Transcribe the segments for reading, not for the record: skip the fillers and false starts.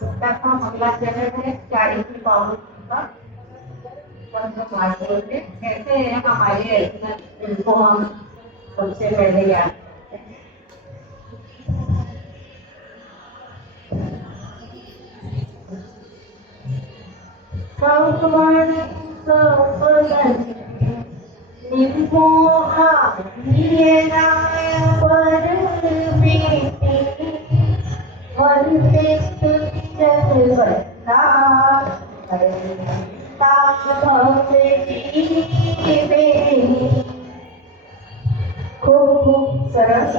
पुस्तकां मंगलाचरण चालीस पाउंड का होते कैसे हैं हमारे इनको हम सबसे पहले याद खूब खूब सरस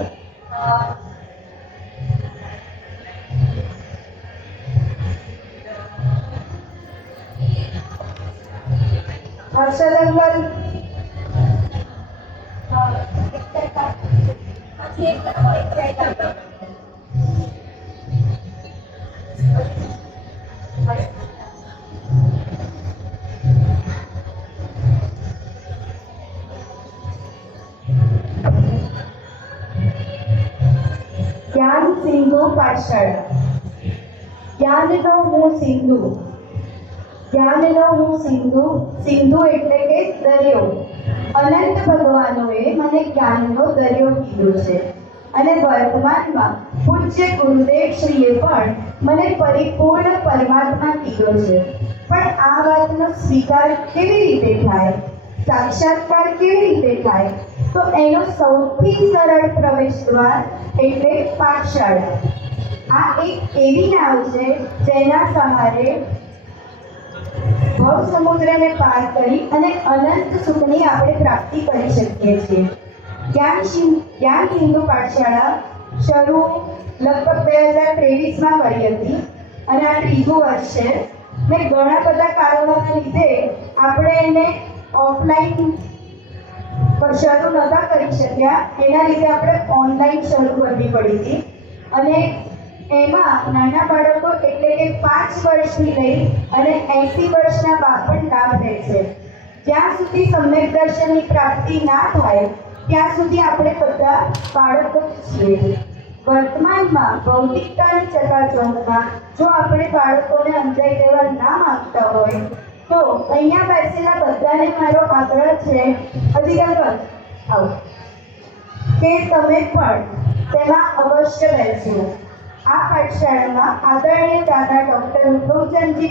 हर्षदंगल ज्ञान सिंधु पाठशाला ज्ञानનો હું સિંધુ જ્ઞાનનો હું સિંધુ સિંધુ એટલે કે દરિયો અનંત ભગવાનોએ મને જ્ઞાનનો દરિયો કીધો છે અને વર્તમાનમાં પૂજ્ય ગુરુદેવ શ્રીએ પણ મને પરિપૂર્ણ પરમાત્મા કીધો છે પણ આ વાતનો સ્વીકાર કેવી રીતે થાય સાક્ષાત્કાર કેવી રીતે થાય તો એનો સૌથી સરળ પ્રવેશ દ્વાર એટલે પાઠશાળા આ એક એવી નાવ છે જેના સહારે ભવ સમુદ્રને પાર કરી અને અનંત સુખની આપણે પ્રાપ્તિ કરી શકીએ છીએ જ્ઞાન સિંધુ પાઠશાળા શરૂ લગભગ 2023માં કરી હતી અને આ ત્રીજું વર્ષ છે ને ઘણા બધા કારણોના લીધે આપણે એને ઓફલાઈન શરૂ નહોતા કરી શક્યા એના લીધે આપણે ઓનલાઈન શરૂ કરવી પડી હતી અને એમાં નાના બાળકો એટલે કે 5 વર્ષથી લઈ અને 80 વર્ષના બાળક લાભ લે છે જ્યાં સુધી સમ્યક દર્શનની પ્રાપ્તિ ના થાય ત્યાં સુધી આપણે બધા બાળકો છીએ વર્તમાનમાં ભૌતિકતાની ચકાચોંધમાં જો આપણે બાળકોને અંજાઈ દેવા ના માંગતા હોય તો અહીંયા બેસેલા બધાને મારો આગ્રહ છે અધિકારગત આવો કે તમે પણ તેમાં અવશ્ય બેસો આ પાઠશાળામાં આદરણીય દાદા ડૉક્ટર ઉદ્ધવચંદજી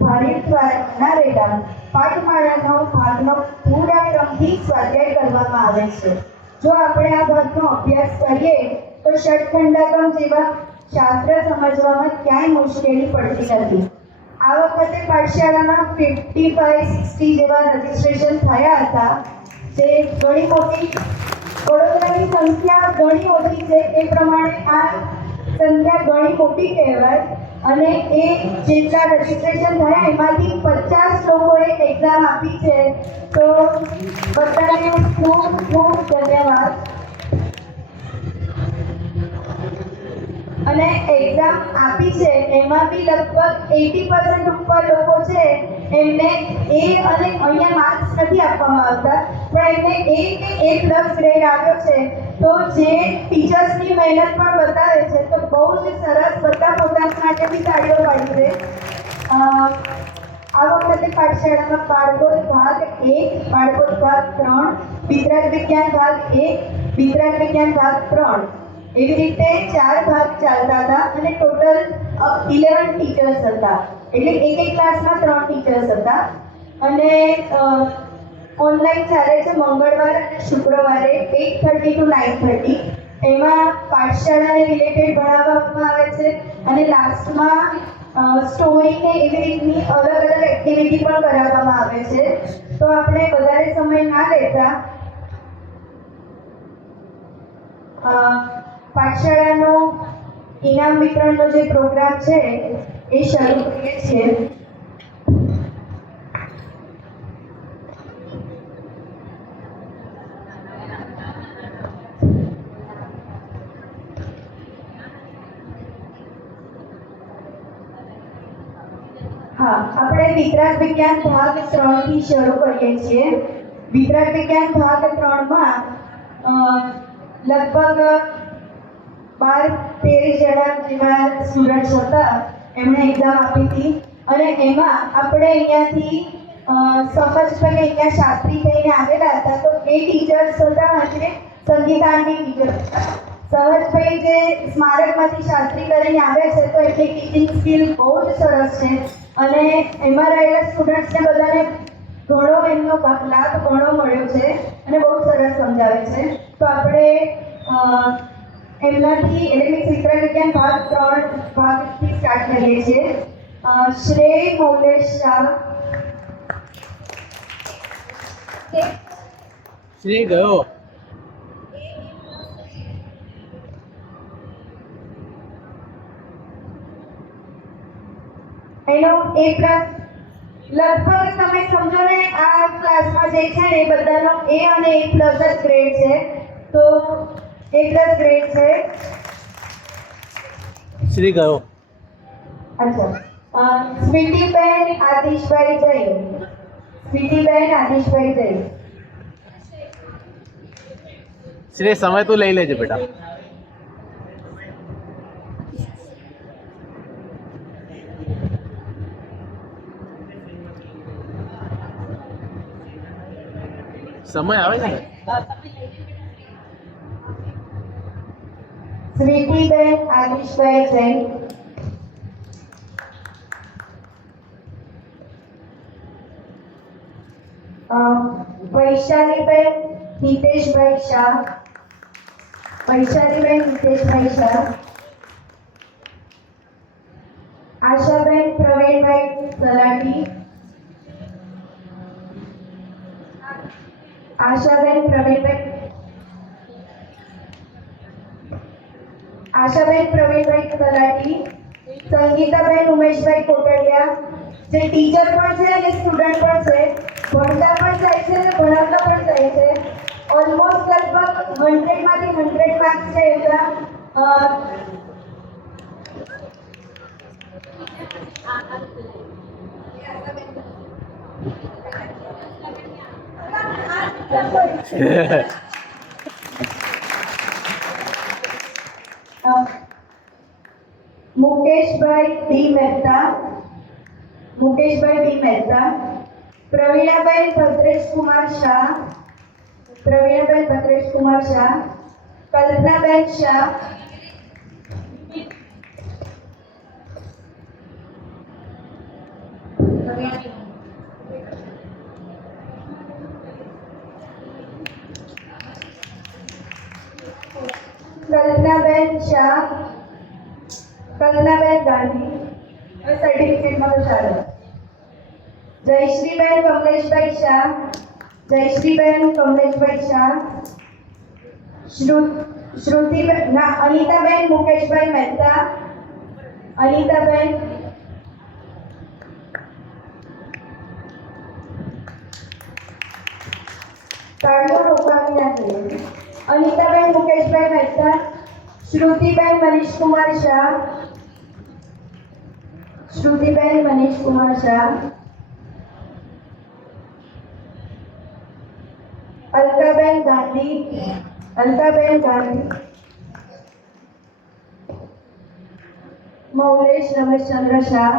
ભારેડ દ્વારા બનાવેલા પાઠમાળાનો ભાગનો પૂરા ક્રમથી સ્વાધ્યાય કરવામાં આવે છે જો આપણે આ ભાગનો અભ્યાસ કરીએ તો ષટખંડાગમ જેવા શાસ્ત્ર સમજવામાં ક્યાંય મુશ્કેલી પડતી નથી આ વખતે પાઠશાળામાં 55-60 જેવા રજીસ્ટ્રેશન થયા હતા જે ઘણી મોટી વડોદરાની સંખ્યા ઘણી ઓછી છે એ પ્રમાણે આ સંખ્યા ઘણી મોટી કહેવાય અને એ જેટલા રજીસ્ટ્રેશન થયા એમાંથી 50 લોકોએ એક્ઝામ આપી છે તો બધાને ખૂબ ખૂબ ધન્યવાદ અને એક્ઝામ આપી છે એમાં બી લગભગ 80% ઉપર લોકો છે એમને એ અને અહીંયા માર્ક્સ નથી આપવામાં આવતા પણ એમને A કે A+ ગ્રેડ આવ્યો છે તો જે ટીચર્સની મહેનત પણ બતાવે છે તો બહુ જ સરસ બધા પોતાના માટે બી તાળીઓ પાડી દે આ વખતે પાઠશાળામાં બાળકોત ભાગ 1 બાળકોત ભાગ 3 વિતરાગ વિજ્ઞાન ભાગ 1 વિતરાગ વિજ્ઞાન ભાગ 3 એવી રીતે 4 ભાગ ચાલતા હતા અને ટોટલ 11 ટીચર્સ હતા એટલે એક ક્લાસમાં 3 ટીચર્સ હતા અને ઓનલાઈન ચાલે છે મંગળવાર અને શુક્રવારે 8:30 to 9:30 એમાં પાઠશાળાને રિલેટેડ ભણાવવામાં આવે છે અને લાસ્ટમાં સ્ટોરી ને એવી રીતની અલગ અલગ એક્ટિવિટી પણ કરાવવામાં આવે છે તો આપણે વધારે સમય ના લેતા પાઠશાળાનો ઇનામ વિતરણનો જે પ્રોગ્રામ છે એ શરૂ કરીએ છીએ हाँ આપણે વિતરાગ વિજ્ઞાન ભાગ 3 થી શરૂ કરીએ છીએ વિતરાગ વિજ્ઞાન ભાગ 3 માં लगभग 12-13 जणा जेवा स्टुडंट्स होता એમણે એક્ઝામ આપી હતી અને એમાં આપણે અહીંયાથી સહજભાઈ અહીંયા શાસ્ત્રી થઈને આવેલા હતા. તો એ ટીચર્સ હતા અને સંગીતાની ટીચર સહજભાઈ જે સ્મારકમાંથી શાસ્ત્રી કરીને આવ્યા છે, તો એમની ટીચિંગ સ્કિલ બહુ જ સરસ છે અને એમાં રહેલા સ્ટુડન્ટ્સને બધાને ઘણો એમનો લાભ ઘણો મળ્યો છે અને બહુ સરસ સમજાવે છે. તો આપણે એમનાથી એટલે કે ચિત્રવિજ્ઞાન ભાગ 3 ભાગથી સ્ટાર્ટ કરીએ છીએ. શ્રેય મૌલેશ શાહ. શ્રી ગયો. એનો A+ લગભગ તમે સમજો ને આ ક્લાસમાં જે છે ને એ બધાનો A અને A+ જ ગ્રેડ છે. તો A+ ગ્રેડ છે. શ્રી ગયો. અચ્છા. સ્વીટીબેન આદિશભાઈ જૈન. સ્વીટીબેન આદિશભાઈ જૈન. શ્રી સમય તું લઈ લેજે બેટા. સમય આવે છે ને. સ્વીટીબેન આદિશભાઈ જૈન. વૈશાલીબેન હિતેશભાઈ શાહ. વૈશાલીબેન હિતેશભાઈ શાહ. આશાબેન પ્રવીણભાઈ તલાટી. આશાબેન પ્રવીણભાઈ તલાટી. સંગીતાબેન ઉમેશભાઈ કોટડિયા, જે ટીચર પણ છે અને સ્ટુડન્ટ પણ છે, ભણતા પણ જાય છે અને ભણાવતા પણ જાય છે. ઓલમોસ્ટ લગભગ 100 માંથી 100 માર્ક્સ છે એમના. મુકેશભાઈ બી મહેતા. મુકેશભાઈ બી મહેતા. પ્રવીણાબેન ભદ્રેશકુમાર શાહ. પ્રવીણાબેન ભદ્રેશકુમાર શાહ. કલ્પનાબેન શાહ. કલ્પનાબેન શાહ. કલ્પનાબેન ગાંધી. સર્ટિફિકેટમાં તો ચાલે. જયશ્રીબેન કમલેશભાઈ શાહ. જયશ્રીબેન કમલેશભાઈ શાહ. શ્રુતિબેન ના અનિતાબેન મુકેશભાઈ મહેતા. અનિતાબેન. તાળીઓ રોકવાની નથી. અનિતાબેન મુકેશભાઈ મહેતા. શ્રુતિબેન મનીષકુમાર શાહ. શ્રુતિબેન મનીષકુમાર શાહ. અલકાબેન ગાંધી. અલકાબેન ગાંધી. મૌલેશ રમેશચંદ્ર શાહ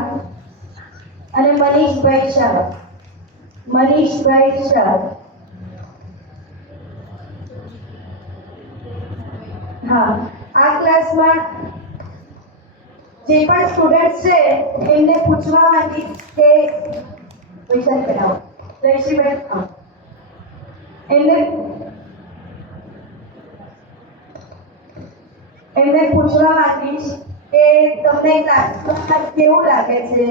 અને મનીષભાઈ શાહ. મનીષભાઈ શાહ. હા, આ ક્લાસમાં જે પણ સ્ટુડન્ટ છે એમને પૂછવા માંગીશ કે પૈસા કરાવો. જયશ્રીબેન એમને પૂછવા માંગીશ કે તમને ક્લાસમાં કેવું લાગે છે?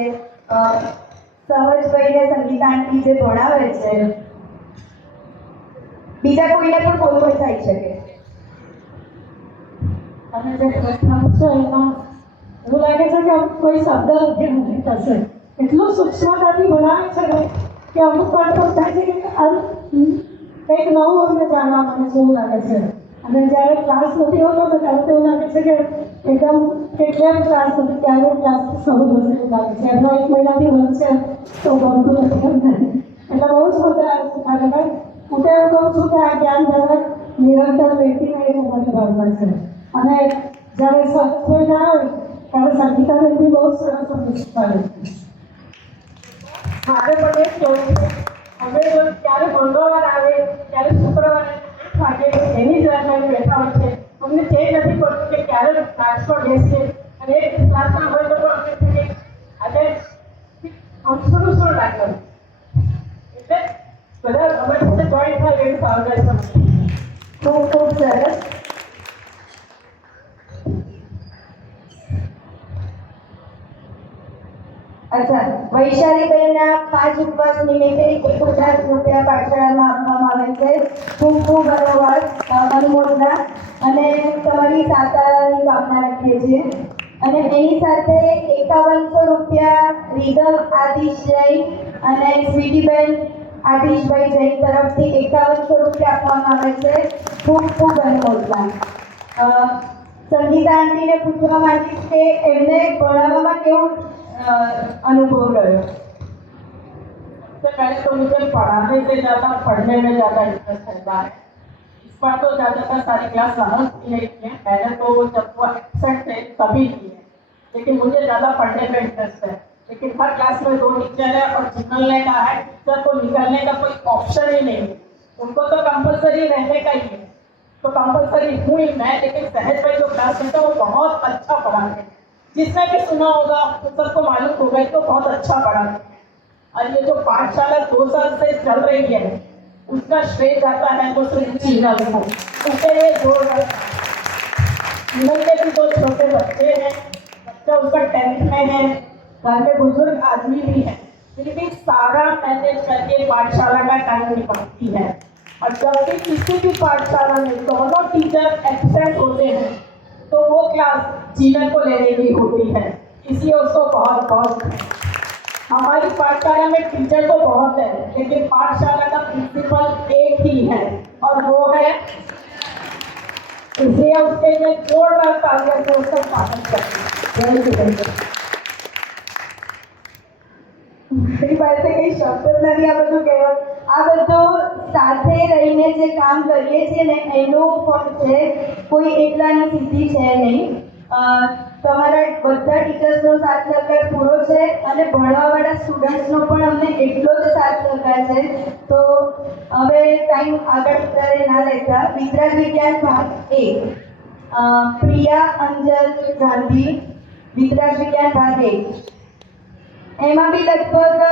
સહજભાઈ ને સંગીતા આંટી જે ભણાવે છે, બીજા કોઈને પણ કોઈ થઈ શકે. અને જે પ્રશ્ન છે એમાં એવું લાગે છે કે કોઈ શબ્દ અધ્યયન નહીં થશે. એટલું સૂક્ષ્મતાથી ભણાવે છે ને કે અમુક વાર તો થાય છે કે કંઈક નવું અમને જાણવા મળે છે એવું લાગે છે. અને જ્યારે ક્લાસ નથી હોતો તો ત્યારે તો એવું લાગે છે કે એકદમ કેટલાક ક્લાસ નથી ત્યારે ક્લાસ શરૂ થશે એવું લાગે છે. એમનો 1 મહિનાથી બંધ છે તો ગમતું નથી અમને. એટલે બહુ જ મજા આવે છે. કારણ હું તો એવું કહું છું કે આ જ્ઞાન જગત નિરંતર બેઠી રહે છે મને ભાવના છે. અને જ્યારે કોઈ ના હોય ત્યારે સંગીતાબેન બી બહુ સરસ અમને શીખવાડે છે. મારે પણ એ જ કહેવું છે, અમે ત્યારે મંગળવાર આવે ત્યારે શુક્રવારે 8 વાગે એની જ રાહ બેઠા હોય છે. અમને ચેન્જ નથી પડતું કે ક્યારે ક્લાસમાં બેસીએ અને એક ક્લાસમાં હોય તો પણ અમને થાય કે આજે થોડું લાગ્યું. એટલે બધા અમારી સાથે જોઈન થાય એવી ભાવના છે મને. ખૂબ ખૂબ સરસ. અચ્છા, વૈશાલીબેનના 5 ઉપવાસ નિમિત્તે 1,000 રૂપિયા પાઠશાળામાં આપવામાં આવે છે. ખૂબ ખૂબ ધન્યવાદ, અનુમોદના અને તમારી સાકારની કામના રાખીએ છીએ. અને એની સાથે 5100 રૂપિયા રીધમ આદિશ જૈન અને સ્વીટીબેન આદિશભાઈ જૈન તરફથી 5100 રૂપિયા આપવામાં આવે છે. ખૂબ ખૂબ અનુમોદના. સંગીતા આંટીને પૂછવા માંગીશ કે એમને ભણાવવામાં કેવું अनुभव रहे? सबसे पहले तो मुझे पढ़ाने से ज़्यादा पढ़ने में ज़्यादा इंटरेस्ट रहता है. इस बार तो ज़्यादातर सारी क्लास समझ नहीं किए. पहले तो जब वो एबसेंट थे तभी किए, लेकिन मुझे ज़्यादा पढ़ने में इंटरेस्ट है. लेकिन हर क्लास में 2 टीचर है और निकलने का है. टीचर को निकलने का कोई ऑप्शन ही नहीं है. उनको तो कंपलसरी रहने का ही है. तो कंपलसरी हूँ ही मैं, लेकिन सहज भाई जो क्लास में था वो बहुत अच्छा पढ़ाते हैं. जिसने भी सुना होगा उन सबको मालूम होगा कि वो बहुत अच्छा पढ़ाते हैं. और ये जो पाठशाला 2 साल से चल रही है उसका श्रेय जाता है तो श्री जीनल को. उसके लिए जीनल के भी 2 छोटे बच्चे हैं. बच्चा उसका 10th में है, घर में बुजुर्ग आदमी भी है, फिर भी सारा मैनेज करके पाठशाला का टाइम निकालती है. और जब भी किसी भी पाठशाला में दोनों टीचर एब्सेंट होते हैं तो वो क्लास जीवन को लेने की होती है. इसलिए उसको बहुत बहुत हमारी पाठशाला में टीचर तो बहुत है, लेकिन पाठशाला का प्रिंसिपल एक ही है और वो है. इसलिए उसके लिए जोरदार तालियां से उसका स्वागत करते हैं. મારી પાસે કંઈ શબ્દ જ નથી આ બધું કહેવા. આ બધું સાથે રહીને જે કામ કરીએ છીએ ને એનું ફળ છે. કોઈ એકલાની સિદ્ધિ છે નહીં. તમારા બધા ટીચર્સનો સાથ સહકાર પૂરો છે અને ભણવાવાળા સ્ટુડન્ટ્સનો પણ અમને એટલો જ સાથ સહકાર છે. તો હવે ટાઈમ આગળ વધારે ના લેતા વિતરાગ વિજ્ઞાન ભાગ 1 પ્રિયા અંજલ ગાંધી. વિતરાગ વિજ્ઞાન ભાગ 1 એમાં બી લગભગ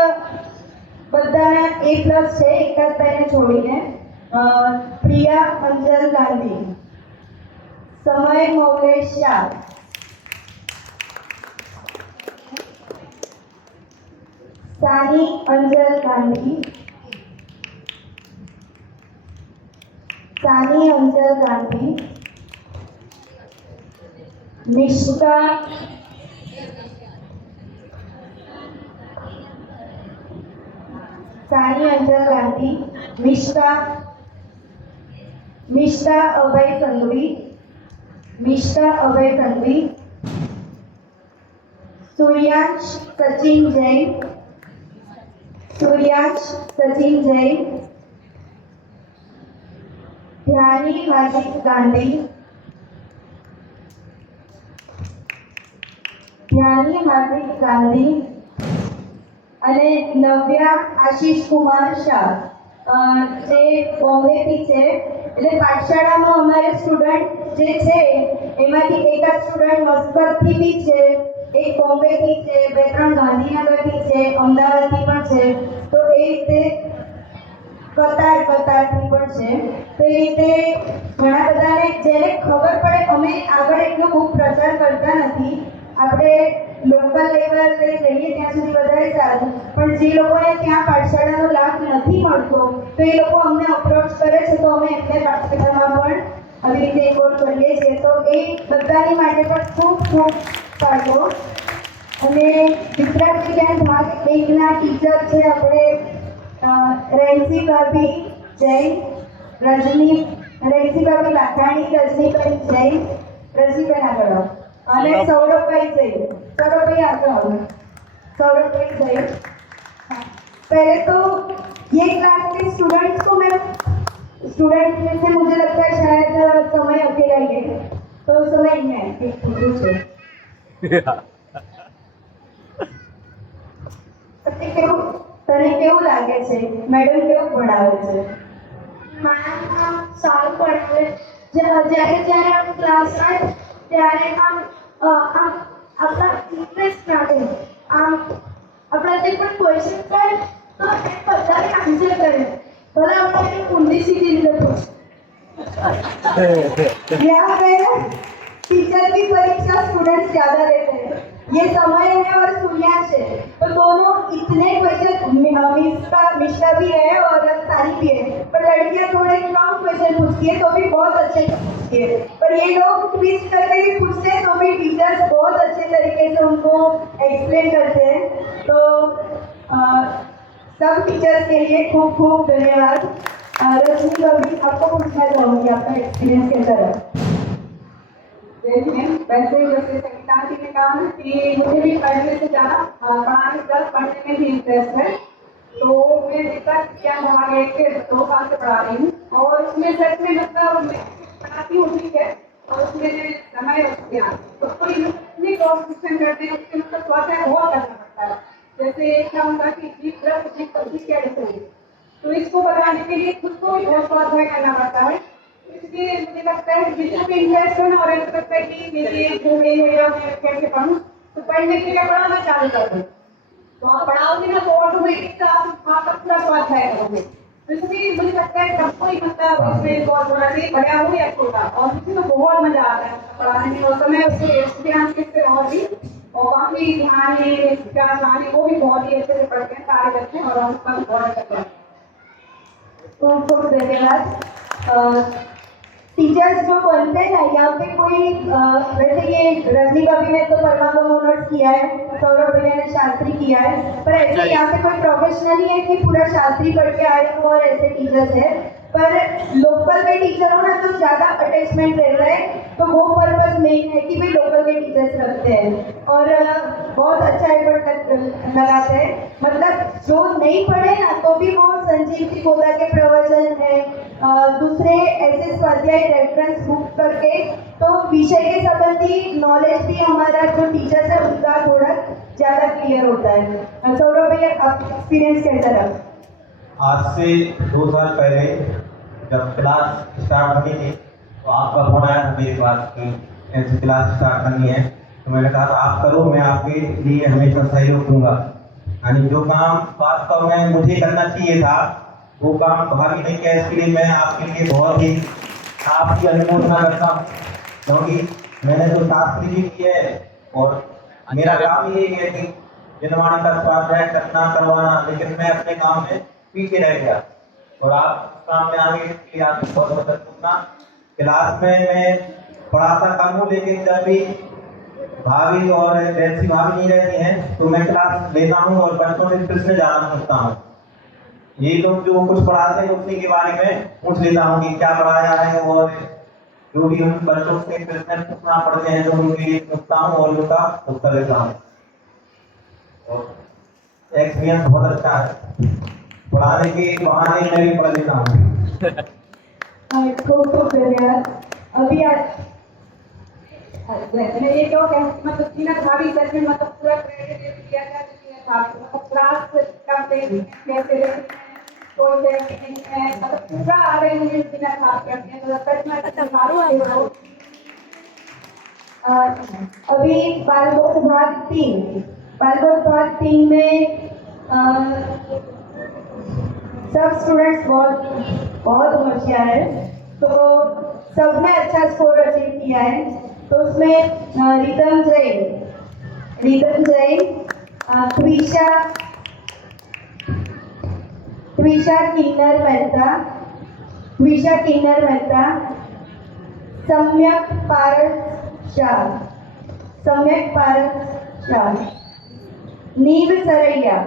બધાના A+ છે, એકાદ બેને છોડીને. પ્રિયા અંજલ ગાંધી. સમય મૌલેશ શાહ. સાની અંજલ ગાંધી. સાની અંજલ ગાંધી. મિશ્કા सानी अंजल गांधी. मिश्का अभय संघवी. सूर्यांश सचिन जैन. ध्यानी हार्दिक गांधी. અને નવ્યા આશીષ કુમાર શાહ જે બોમ્બેથી છે. એટલે પાઠશાળામાં અમારે સ્ટુડન્ટ જે છે એમાંથી એકાદ સ્ટુડન્ટ મસ્કતથી બી છે, એક બોમ્બેથી છે, 2-3 ગાંધીનગરથી છે, અમદાવાદથી પણ છે. તો એ રીતે કતારથી પણ છે. તો એ રીતે ઘણા બધાને જેને ખબર પડે. અમે આગળ એટલો ખૂબ પ્રચાર કરતા નથી. આપણે લોકલ લેવલે રહીએ ત્યાં સુધી વધારે સારું. પણ જે લોકોને ત્યાં પાઠશાળાનો લાભ નથી મળતો તો એ લોકો અમને અપ્રોચ કરે છે, તો અમે એમને પાઠશાળામાં પણ આવી રીતે ઇન્વોલ્વ કરીએ છીએ. તો એ બધાની માટે પણ ખૂબ ખૂબ સારું. અને વિતરાગ વિજ્ઞાન ભાગ 1ના ટીચર છે આપણે રેન્સી ભાભી જૈન, રેન્સી ભાભી લાખાણી, રજનીબેન જૈન, રજનીબેન આગળ, અને સૌરભભાઈ જૈન. सौरभ भाई जैन. पहले तो ये क्लास के स्टूडेंट्स को मैं स्टूडेंट में से मुझे लगता है शायद समय अकेला ही है, तो समय ही है. તને કેવું લાગે છે મેડમ કેવું ભણાવે છે? મેમ સારું ભણાવે. જ્યારે આમ ક્લાસ આવે ત્યારે આમ આપણા ઇન્ટરેસ્ટ લાગે. આમ આપણા જે પણ ક્વેશ્ચન થાય તો એ બધાને આન્સર કરે. ભલે આપણે ઊંધી સીધી રીતે પૂછે. यहाँ पे टीचर की परीक्षा स्टूडेंट्स ज्यादा लेते हैं. ये समय है और सूर्यास्त है तो दोनों इतने क्वेश्चन मिश्रा भी है और सारी भी है, पर लड़कियां थोड़े लॉन्ग क्वेश्चन पूछती है तो भी बहुत अच्छे से पूछती है. पर ये लोग ट्विस्ट करके भी पूछते हैं तो भी टीचर्स बहुत अच्छे तरीके से उनको एक्सप्लेन करते हैं. तो सब टीचर्स के लिए खूब खूब धन्यवाद. रजनी कभी आपको पूछना चाहूँगी आपका एक्सपीरियंस कैसा रहा? देखिए, वैसे जैसे संगीता जी ने कहा ना कि मुझे भी पढ़ने से ज़्यादा पढ़ाने प्लस पढ़ने में भी इंटरेस्ट है. तो मैं जितना क्या भाग एक के 2 साल से पढ़ा रही हूँ और उसमें सच में मतलब मैं पढ़ाती हूँ ठीक है, और उसमें समय रखते हैं तो कोई इतनी कॉम्पिटिशन करते हैं उसके मतलब स्वाध्याय बहुत करना पड़ता है. जैसे एक क्या होता है कि जीप प्लस जीप कभी क्या लिखेंगे, तो इसको बताने के लिए खुद को भी बहुत स्वाध्याय करना पड़ता है. इसलिए मुझे लगता है कि जिसको भी इंटरेस्ट है ना और ऐसा लगता है कि मेरी जो है या मैं कैसे पढ़ूँ तो पढ़ने के लिए पढ़ाना चालू कर दूँ. तो आप पढ़ाओगे ना तो ऑटोमेटिक आप आपका पूरा स्वाध्याय करोगे. तो इसलिए मुझे लगता है सबको ही मतलब इसमें बहुत बड़ा से बड़ा हो या छोटा और किसी को बहुत मजा आता है पढ़ाने में. और समय उससे ध्यान किससे और भी और काफी ध्यान क्या कहानी वो भी बहुत ही अच्छे से पढ़ते हैं सारे बच्चे और हम सब बहुत अच्छा करते हैं. खूब खूब धन्यवाद. टीचर्स जो बनते हैं ना यहाँ पे कोई वैसे ये रजनी भाभी ने तो परमागम ऑनर्स किया है, सौरभ भैया ने शास्त्री किया है, पर ऐसे यहाँ पे कोई प्रोफेशनल ही है कि पूरा शास्त्री पढ़ के आए हो और ऐसे टीचर्स है. पर लोकल के टीचर हो ना तो ज़्यादा अटैचमेंट रहता है. तो वो पर्पज मेन है कि भाई लोकल के टीचर्स रखते हैं और बहुत अच्छा एफर्ट लगाते हैं. मतलब जो नहीं पढ़े ना तो भी वो संजीव जी गोदा के प्रवचन है, दूसरे ऐसे स्वाध्याय रेफरेंस बुक करके तो विषय के संबंधी नॉलेज भी हमारा जो टीचर्स है उनका थोड़ा ज़्यादा क्लियर होता है. सौरभ भैया आपका एक्सपीरियंस कैसा रहा? आज से 2 साल पहले जब क्लास स्टार्ट होनी थी तो आपका फोन आया था मेरे पास कि ऐसी क्लास स्टार्ट करनी है. तो मैंने कहा आप करो, मैं आपके लिए हमेशा सहयोग दूंगा. यानी जो काम वास्तव में मुझे करना चाहिए था वो काम भाभी ने किया. इसके लिए मैं आपके लिए बहुत ही आपकी अनुमोदना करता हूँ, क्योंकि मैंने तो शास्त्री भी किया है और मेरा काम ये है कि जनवाणी का स्वाध्याय करना करवाना, लेकिन मैं अपने काम में पीछे रह गया और आप काम में आगे के लिए आपको बहुत बहुत शुभकामनाएं. क्लास में मैं पढ़ाता कम हूँ, लेकिन जब भी भाभी और जैसी भाभी नहीं रहती हैं तो मैं क्लास लेता हूँ और बच्चों से प्रश्न जानना चाहता हूँ. ये लोग जो कुछ पढ़ाते हैं उसी के बारे में पूछ लेता हूँ कि क्या पढ़ाया है और जो भी हम बच्चों से प्रश्न पूछना पड़ते हैं तो उनके लिए पूछता हूँ और उनका उत्तर देता हूँ. एक्सपीरियंस बहुत अच्छा है. पढ़ाने के बहाने मैं भी पढ़ लेता हूँ. खूब खूब धन्यवाद. अभी आज मैं ये तो क्या मतलब तीन भाभी सच में मतलब पूरा क्रेडिट दिया जाए तीन भाभी मतलब क्लास करते हैं कैसे रहते हैं कोई जैसे नहीं है मतलब पूरा अरेंजमेंट तीन भाभी करते हैं. तो सच में मारो है वो. अभी बालबोध भाग 3 में सब स्टूडेंट्स बहुत होशियार है तो सबने अच्छा स्कोर अचीव किया है. तो उसमें रिदम जैन, त्विषा किन्नर मेहता, सम्यक पारस शाह, नीव सरैया,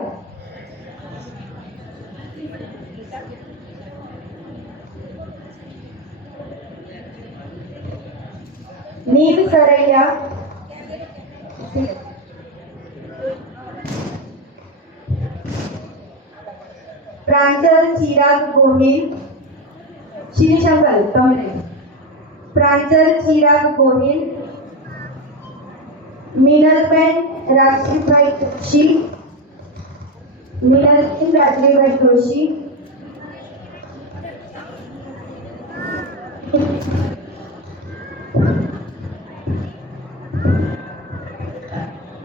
प्रांजल चिराग गोहिल, श्रीशंकर प्रांजल चिराग गोहिल, મિનલબેન રાજવીભાઈ જોશી, મિનલબેન રાજવીભાઈ જોશી,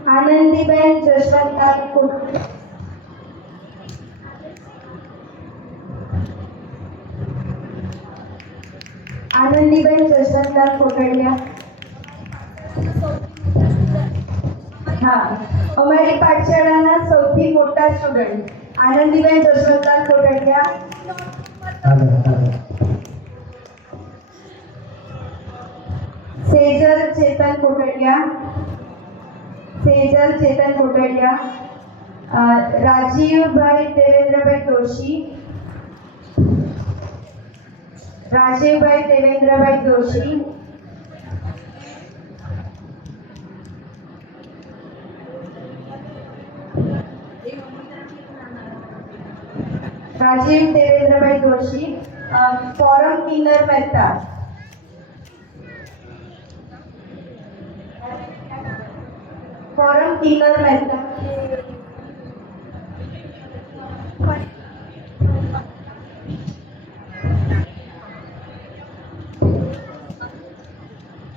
આનંદીબેન જશવંતલાલ કોટડિયા, આનંદીબેન જશવંતલાલ કોટડિયા. હા, અમારી પાઠશાળાના સૌથી મોટા સ્ટુડન્ટ આનંદીબેન જશવંતલાલ કોટડિયા. સેજલ ચેતન કોટડિયા, સેજલ ચેતન કોટડિયા. રાજીવભાઈ દેવેન્દ્રભાઈ જોશી, રાજીવભાઈ દેવેન્દ્રભાઈ જોશી. રાજીવ દેવેન્દ્રભાઈ જોશી. ફોરમ કિન્નર મહેતા, ફોરમ કિન્નર મહેતા.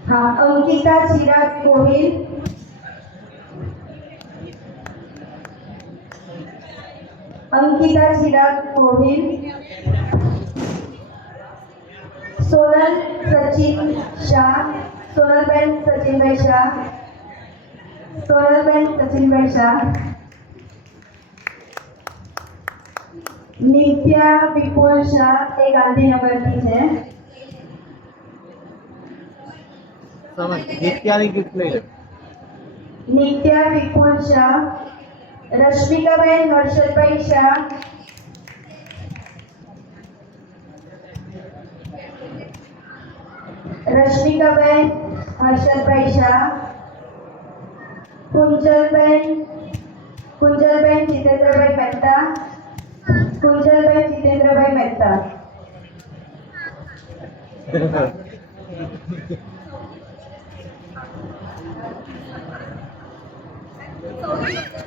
हाँ, अंकिता चिराग गोहिल, अंकिता चिराग गोहिल. सोनल सचिन शाह, सोनलबेन सचिनभाई शाह, सोनलबेन सचिनभाई शाह. नित्या विपुल शाह, એ ગાંધીનગરથી છે. સમય નિત્યાની ગિફ્ટ લઈ લે. નિત્યા વિપુલ શાહ. રશ્મિકાબેન હર્ષદભાઈ શાહ, રશ્મિકાબેન હર્ષદભાઈ શાહ. કુંજલબેન જીતેન્દ્રભાઈ મહેતા, કુંજલબેન જીતેન્દ્રભાઈ મહેતા.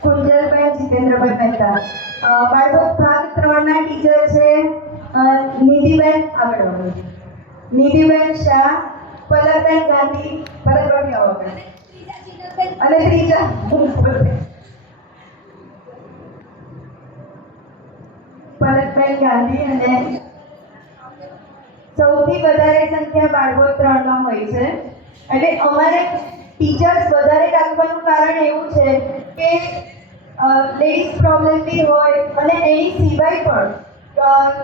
કુંજલબેન જીતેન્દ્રભાઈ મહેતા. બાળકો ભાગ 3 ના ટીચર છે નિધિબેન આગળ, નિધિબેન શાહ, પલકબેન ગાંધી, પલકબેન આવો અને ત્રીજા પલકબેન ગાંધી. અને સૌથી વધારે સંખ્યા બાળકો 3 માં હોય છે. એટલે અમારે ટીચર્સ વધારે રાખવાનું કારણ એવું છે કે લેડીઝ પ્રોબ્લેમ બી હોય અને એની સિવાય પણ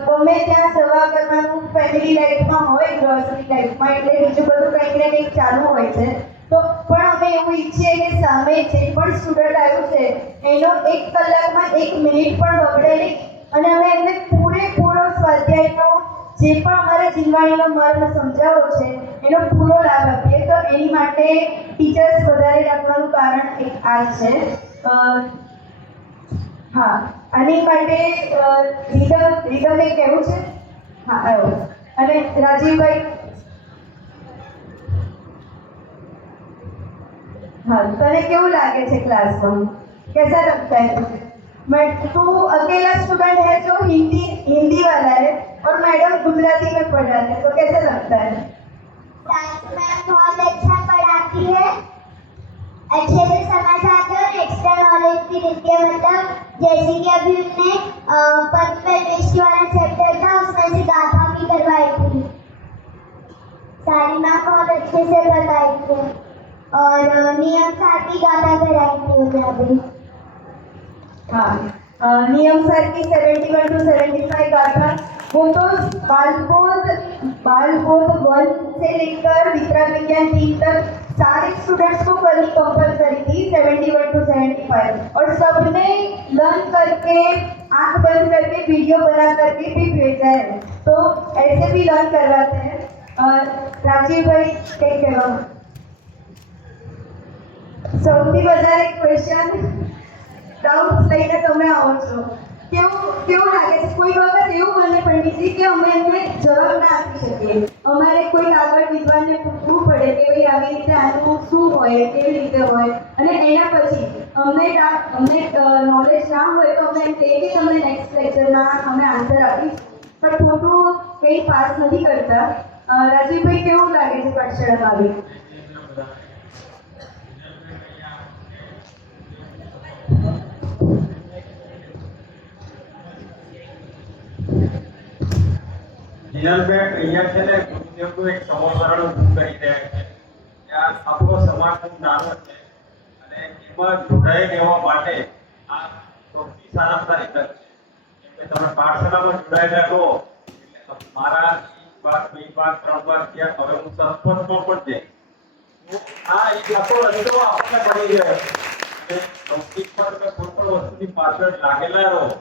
ગમે ત્યાં સેવા કરવાનું ફેમિલી લાઈફમાં હોય, ગ્રોસરી લાઈફમાં, એટલે બીજું બધું કંઈક ને કંઈક ચાલુ હોય છે. તો પણ અમે એવું ઈચ્છીએ કે સામે જે પણ સ્ટુડન્ટ આવ્યું છે એનો 1 કલાકમાં 1 મિનિટ પણ બગડે નહીં અને અમે એમને પૂરેપૂરો સ્વાધ્યાયનો જે પણ અમારા જીવવાણીનો મર્મ સમજાવો છે એનો પૂરો લાભ આપીએ. તો એની માટે ટીચર્સ વધારે રાખવાનું કારણ એક આ છે. હા, આની માટે રીધમને કહેવું છે. હા, આવ્યો. અને રાજીવભાઈ, हाँ, तने क्यों लागे थे क्लास में? कैसा लगता है तुझे? मैं तू अकेला स्टूडेंट है जो हिंदी वाला है और मैडम गुजराती में पढ़ाते हैं, तो कैसा लगता है? साइंस मैम बहुत अच्छा पढ़ाती है, अच्छे से समझाते हैं और एक्स्ट्रा नॉलेज भी देती है. मतलब जैसे कि अभी उसने परफेक्ट दृष्टि वाला चैप्टर था उसमें से गाथा भी करवाई थी. सारी मैम बहुत अच्छे से बताई थी और नियम साथ ही गाथा कराई थी उन्हें अभी. हाँ, नियम सर की 71 to 75 गाथा, वो तो बालबोध 1 से लेकर वितरण विज्ञान 3 तक सारे स्टूडेंट्स को करनी कंपलसरी थी, 71 to 75. और सबने लर्न करके आंख बंद करके वीडियो बना करके भी भेजा है. तो ऐसे भी लर्न करवाते हैं. राजीव भाई कई कहवा સૌથી વધારે ક્વેશ્ચન ડાઉટ્સ લઈને તમે આવો છો. કેવું કેવું લાગે છે? કોઈ વખત એવું બને પંડિતજી કે અમે એમને જવાબ ના આપી શકીએ. અમારે કોઈ આગળ વિદ્વાનને પૂછવું પડે કે ભાઈ આવી રીતે આનું શું હોય, કેવી રીતે હોય, અને એના પછી અમને નોલેજ ના હોય તો અમે એમ કહીએ કે તમને નેક્સ્ટ લેક્ચરમાં અમે આન્સર આપીશું, પણ ખોટું કંઈ પાસ નથી કરતા. રાજીવભાઈ, કેવું લાગે છે પાઠશાળામાં આવી? જીનલબેન અહીંયા છે ને ગુરુદેવનું એક સમોસરણ ઊભું કરી દે કે આ આપણો સમાજ ખૂબ નાનો છે અને એમાં જોડાઈ રહેવા માટે આ સૌથી સારામાં સારી તક છે. તમે પાઠશાળામાં જોડાયેલા રહો એટલે મારા 1 ભાગ 2 ભાગ 3 ભાગ ત્યાં હવે હું સરપંચમાં પણ જઈશ. આ એક આખો રસ્તો આપણને પડી ગયો અને સંસ્કૃતમાં તમે કોઈ પણ વસ્તુની પાછળ લાગેલા રહો એ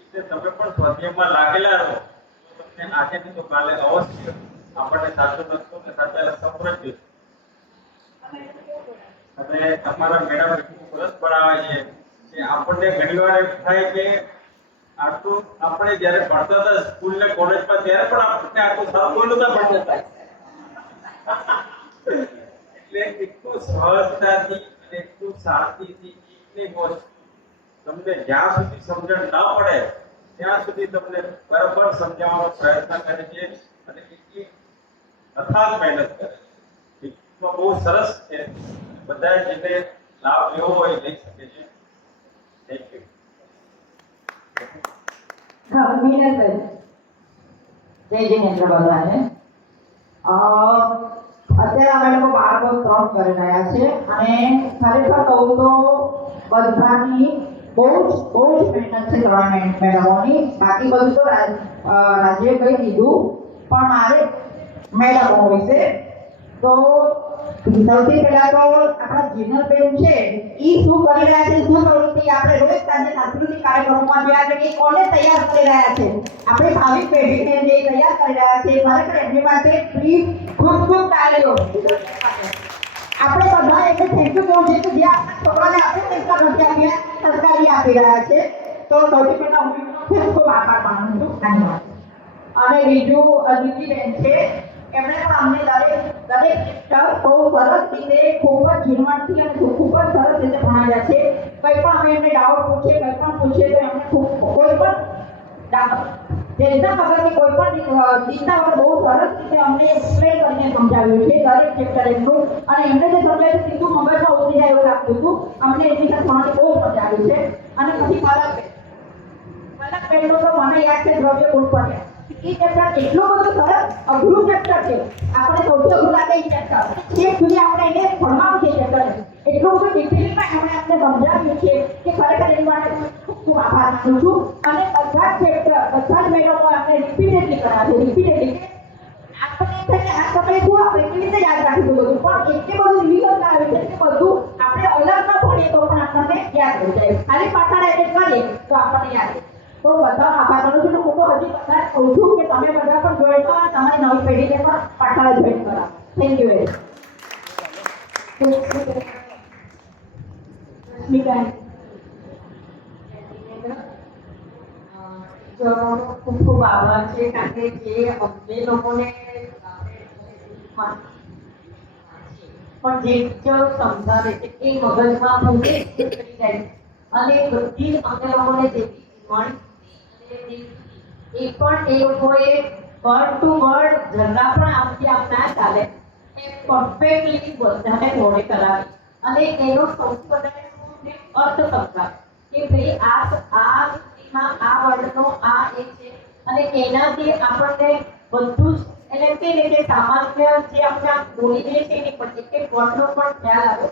રીતે તમે પણ સ્વાધ્યાયમાં લાગેલા રહો આજે નહીં તો કાલે અવશ્ય આપણને સાચો રસ્તો કે સાચા રસ્તા પર જ અને તમારા મેડમ એટલું સરસ ભણાવે છે કે આપણને ઘણીવાર એમ થાય કે આટલું આપણે જ્યારે ભણતા હતા સ્કૂલ ને કોલેજમાં ત્યારે પણ આપણને આટલું સારું નહોતા ભણતા એટલે એટલું સહજતાથી અને એટલું શાંતિથી એકની વસ્તુ તમને જ્યાં સુધી સમજણ ના પડે ત્યાં સુધી તમને બરાબર સમજાવવાનો પ્રયત્ન કરે છે અને એટલી અથાગ મહેનત કરે છે. બહુ સરસ છે. બધા જેને લાભ લેવો હોય લઈ શકે છે. Thank you. હા, મીનાબેન. જય જિનેન્દ્ર બધાને. અત્યારે અમે લોકો બાળકો 3 કરી રહ્યા છે અને ખરેખર કહું તો બધાની બહુ જ મહેનત છે 3 મેડમોની. બાકી બધું તો રાજ્યએ કહી દીધું, પણ મારે મેડમો વિશે તો સૌથી પહેલા તો આપણા જીનલબેન છે એ શું કરી રહ્યા છે, શું પ્રવૃત્તિ આપણે રોજ સાંજે સાંસ્કૃતિક કાર્યક્રમોમાં જોયા છે કે કોને તૈયાર કરી રહ્યા છે, આપણે ભાવિ પેઢીને જે તૈયાર કરી રહ્યા છે, ખરેખર એમની માટે પ્લીઝ ખૂબ તાળીઓ. આપણે બધા એટલે થેન્ક યુ કહું છું કે જે આપણા છોકરાને આપણે પૈસા નથી આપ્યા, સરકારી આપી રહ્યા છે. તો સૌથી પહેલા હું ખૂબ આભાર માનું છું. ધન્યવાદ. અને બીજું અદિતિબેન છે, એમણે પણ અમને દરેક ચેપ્ટર બહુ સરસ રીતે ખૂબ જ ઝીણવટથી અને ખૂબ જ સરસ રીતે ભણાવ્યા છે. કંઈ પણ અમે એમને ડાઉટ પૂછીએ, કંઈ પણ પૂછીએ તો એમને કોઈ પણ ટેન્શન વગરની કોઈ પણ ચિંતા વગર બહુ સરસ રીતે અમને એક્સપ્લેન કરીને સમજાવ્યું છે દરેક ચેપ્ટર એમનું. અને એમને જે સમજાવ્યું સીધું મગજમાં ઉતરી જાય એવું લાગતું હતું. અમને એની સાથે ભણવાની બહુ મજા આવી છે. અને પછી પલકબેનનું તો મને યાદ છે દ્રવ્ય ગુણ પડે એ ચેપ્ટર એટલું બધું સરસ અઘરું ચેપ્ટર છે. આપણે સૌથી અઘરું લાગે એ ચેપ્ટર છેક સુધી આપણે એને ભણવાનું છે. ચેપ્ટર એટલું બધું ડિટેલમાં એમણે આપણે સમજાવ્યું છે કે ખરેખર એની માટે ખૂબ આભાર માનું છું. અને બધા જ ચેપ્ટર બધા જ મેડમો આપણે રિપીટેડલી કરાવે છે. રિપીટેડલી આપણે થઈને આ સમય શું આપણે કેવી રીતે યાદ રાખીશું બધું, પણ એટલી બધું રિવિઝન કરાવે છે કે બધું આપણે અલગ ન ભણીએ તો પણ આપણને યાદ રહી જાય. ખાલી પાછળ એટેચ કરીએ તો આપણને યાદ રહે. તો બધા આભાર માનું છું. હું તો હજી બધા કહું છું કે તમે બધા પણ જોઈન કરો અને તમારી નવી પેઢીને પણ પાઠશાળા જોઈન કરાવો. Thank you very much. ખૂબ આભાર છે કારણ કે જે અમને લોકોને પણ જે ટીચરો સમજાવે છે એ મગજમાં પૂરી કરી જાય અને બધી જ અમને લોકોને જે એ પણ એ લોકોએ વર્ડ ટુ વર્ડ જરા પણ આમથી આમ ના ચાલે એ પરફેક્ટલી બધાને મોડે કરાવી. અને એનો સૌથી વધારે અર્થ સમજાવે કે ભાઈ આ વર્ડનો આ એ છે અને એનાથી આપણને બધું જ એટલે કે રીતે સામાન્ય જે આપણે આમ બોલી દઈએ છીએ એની પર એક વર્ડનો પણ ખ્યાલ આવે.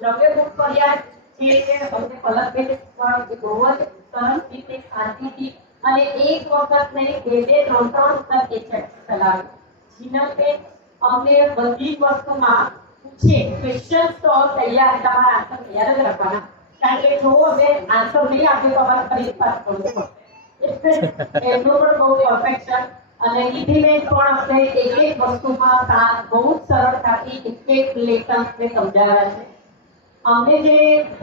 દ્રવ્ય ગુણ પર્યાય જે અમને પલકબેન પણ બહુ જ સરસ રીતે શાંતિથી અને એક વખત નહીં 2-2 3-3 વખત એ ચેપ્ટર ચલાવ્યું. જીનલબેન અમને બધી જ વસ્તુમાં પૂછે ક્વેશ્ચન તો તૈયાર, તમારા આન્સર તૈયાર જ રાખવાના. કારણ કે જો હવે આન્સર નહીં આપ્યો તો અમારે ફરી પાસ કરવું પડશે. એટલે એમનું પણ બહુ પરફેક્શન. અને નિધિબેન પણ અમને એક વસ્તુમાં બહુ જ સરળતાથી એક લેસનને સમજાવ્યા છે. અમને જે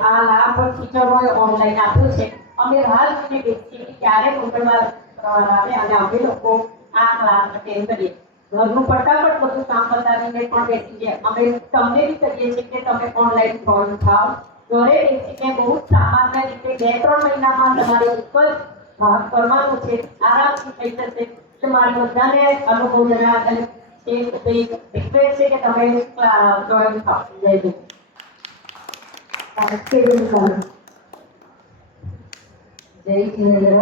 આ લાભ ટીચરોએ ઓનલાઈન આપ્યું છે અમે રાહ જોઈને બેસીએ કે ક્યારે મંગળવાર આવે અને અમે લોકો આ ક્લાસ અટેન્ડ કરીએ. ઘરનું ફટાફટ બધું કામ પતાવીને પણ બેસી જાય. અમે તમને બી કહીએ છીએ કે તમે ઓનલાઈન ફોર્મ થાવ. ઘરે બેસીને બહુ સામાન્ય રીતે 2-3 મહિનામાં તમારે ઉપર કરવાનું છે, આરામથી થઈ જશે. તો મારે બધાને અનુભવ જણાવે છે રિક્વેસ્ટ છે કે તમે જોઈન થાવ. જય જય. જય જીનેન્દ્ર.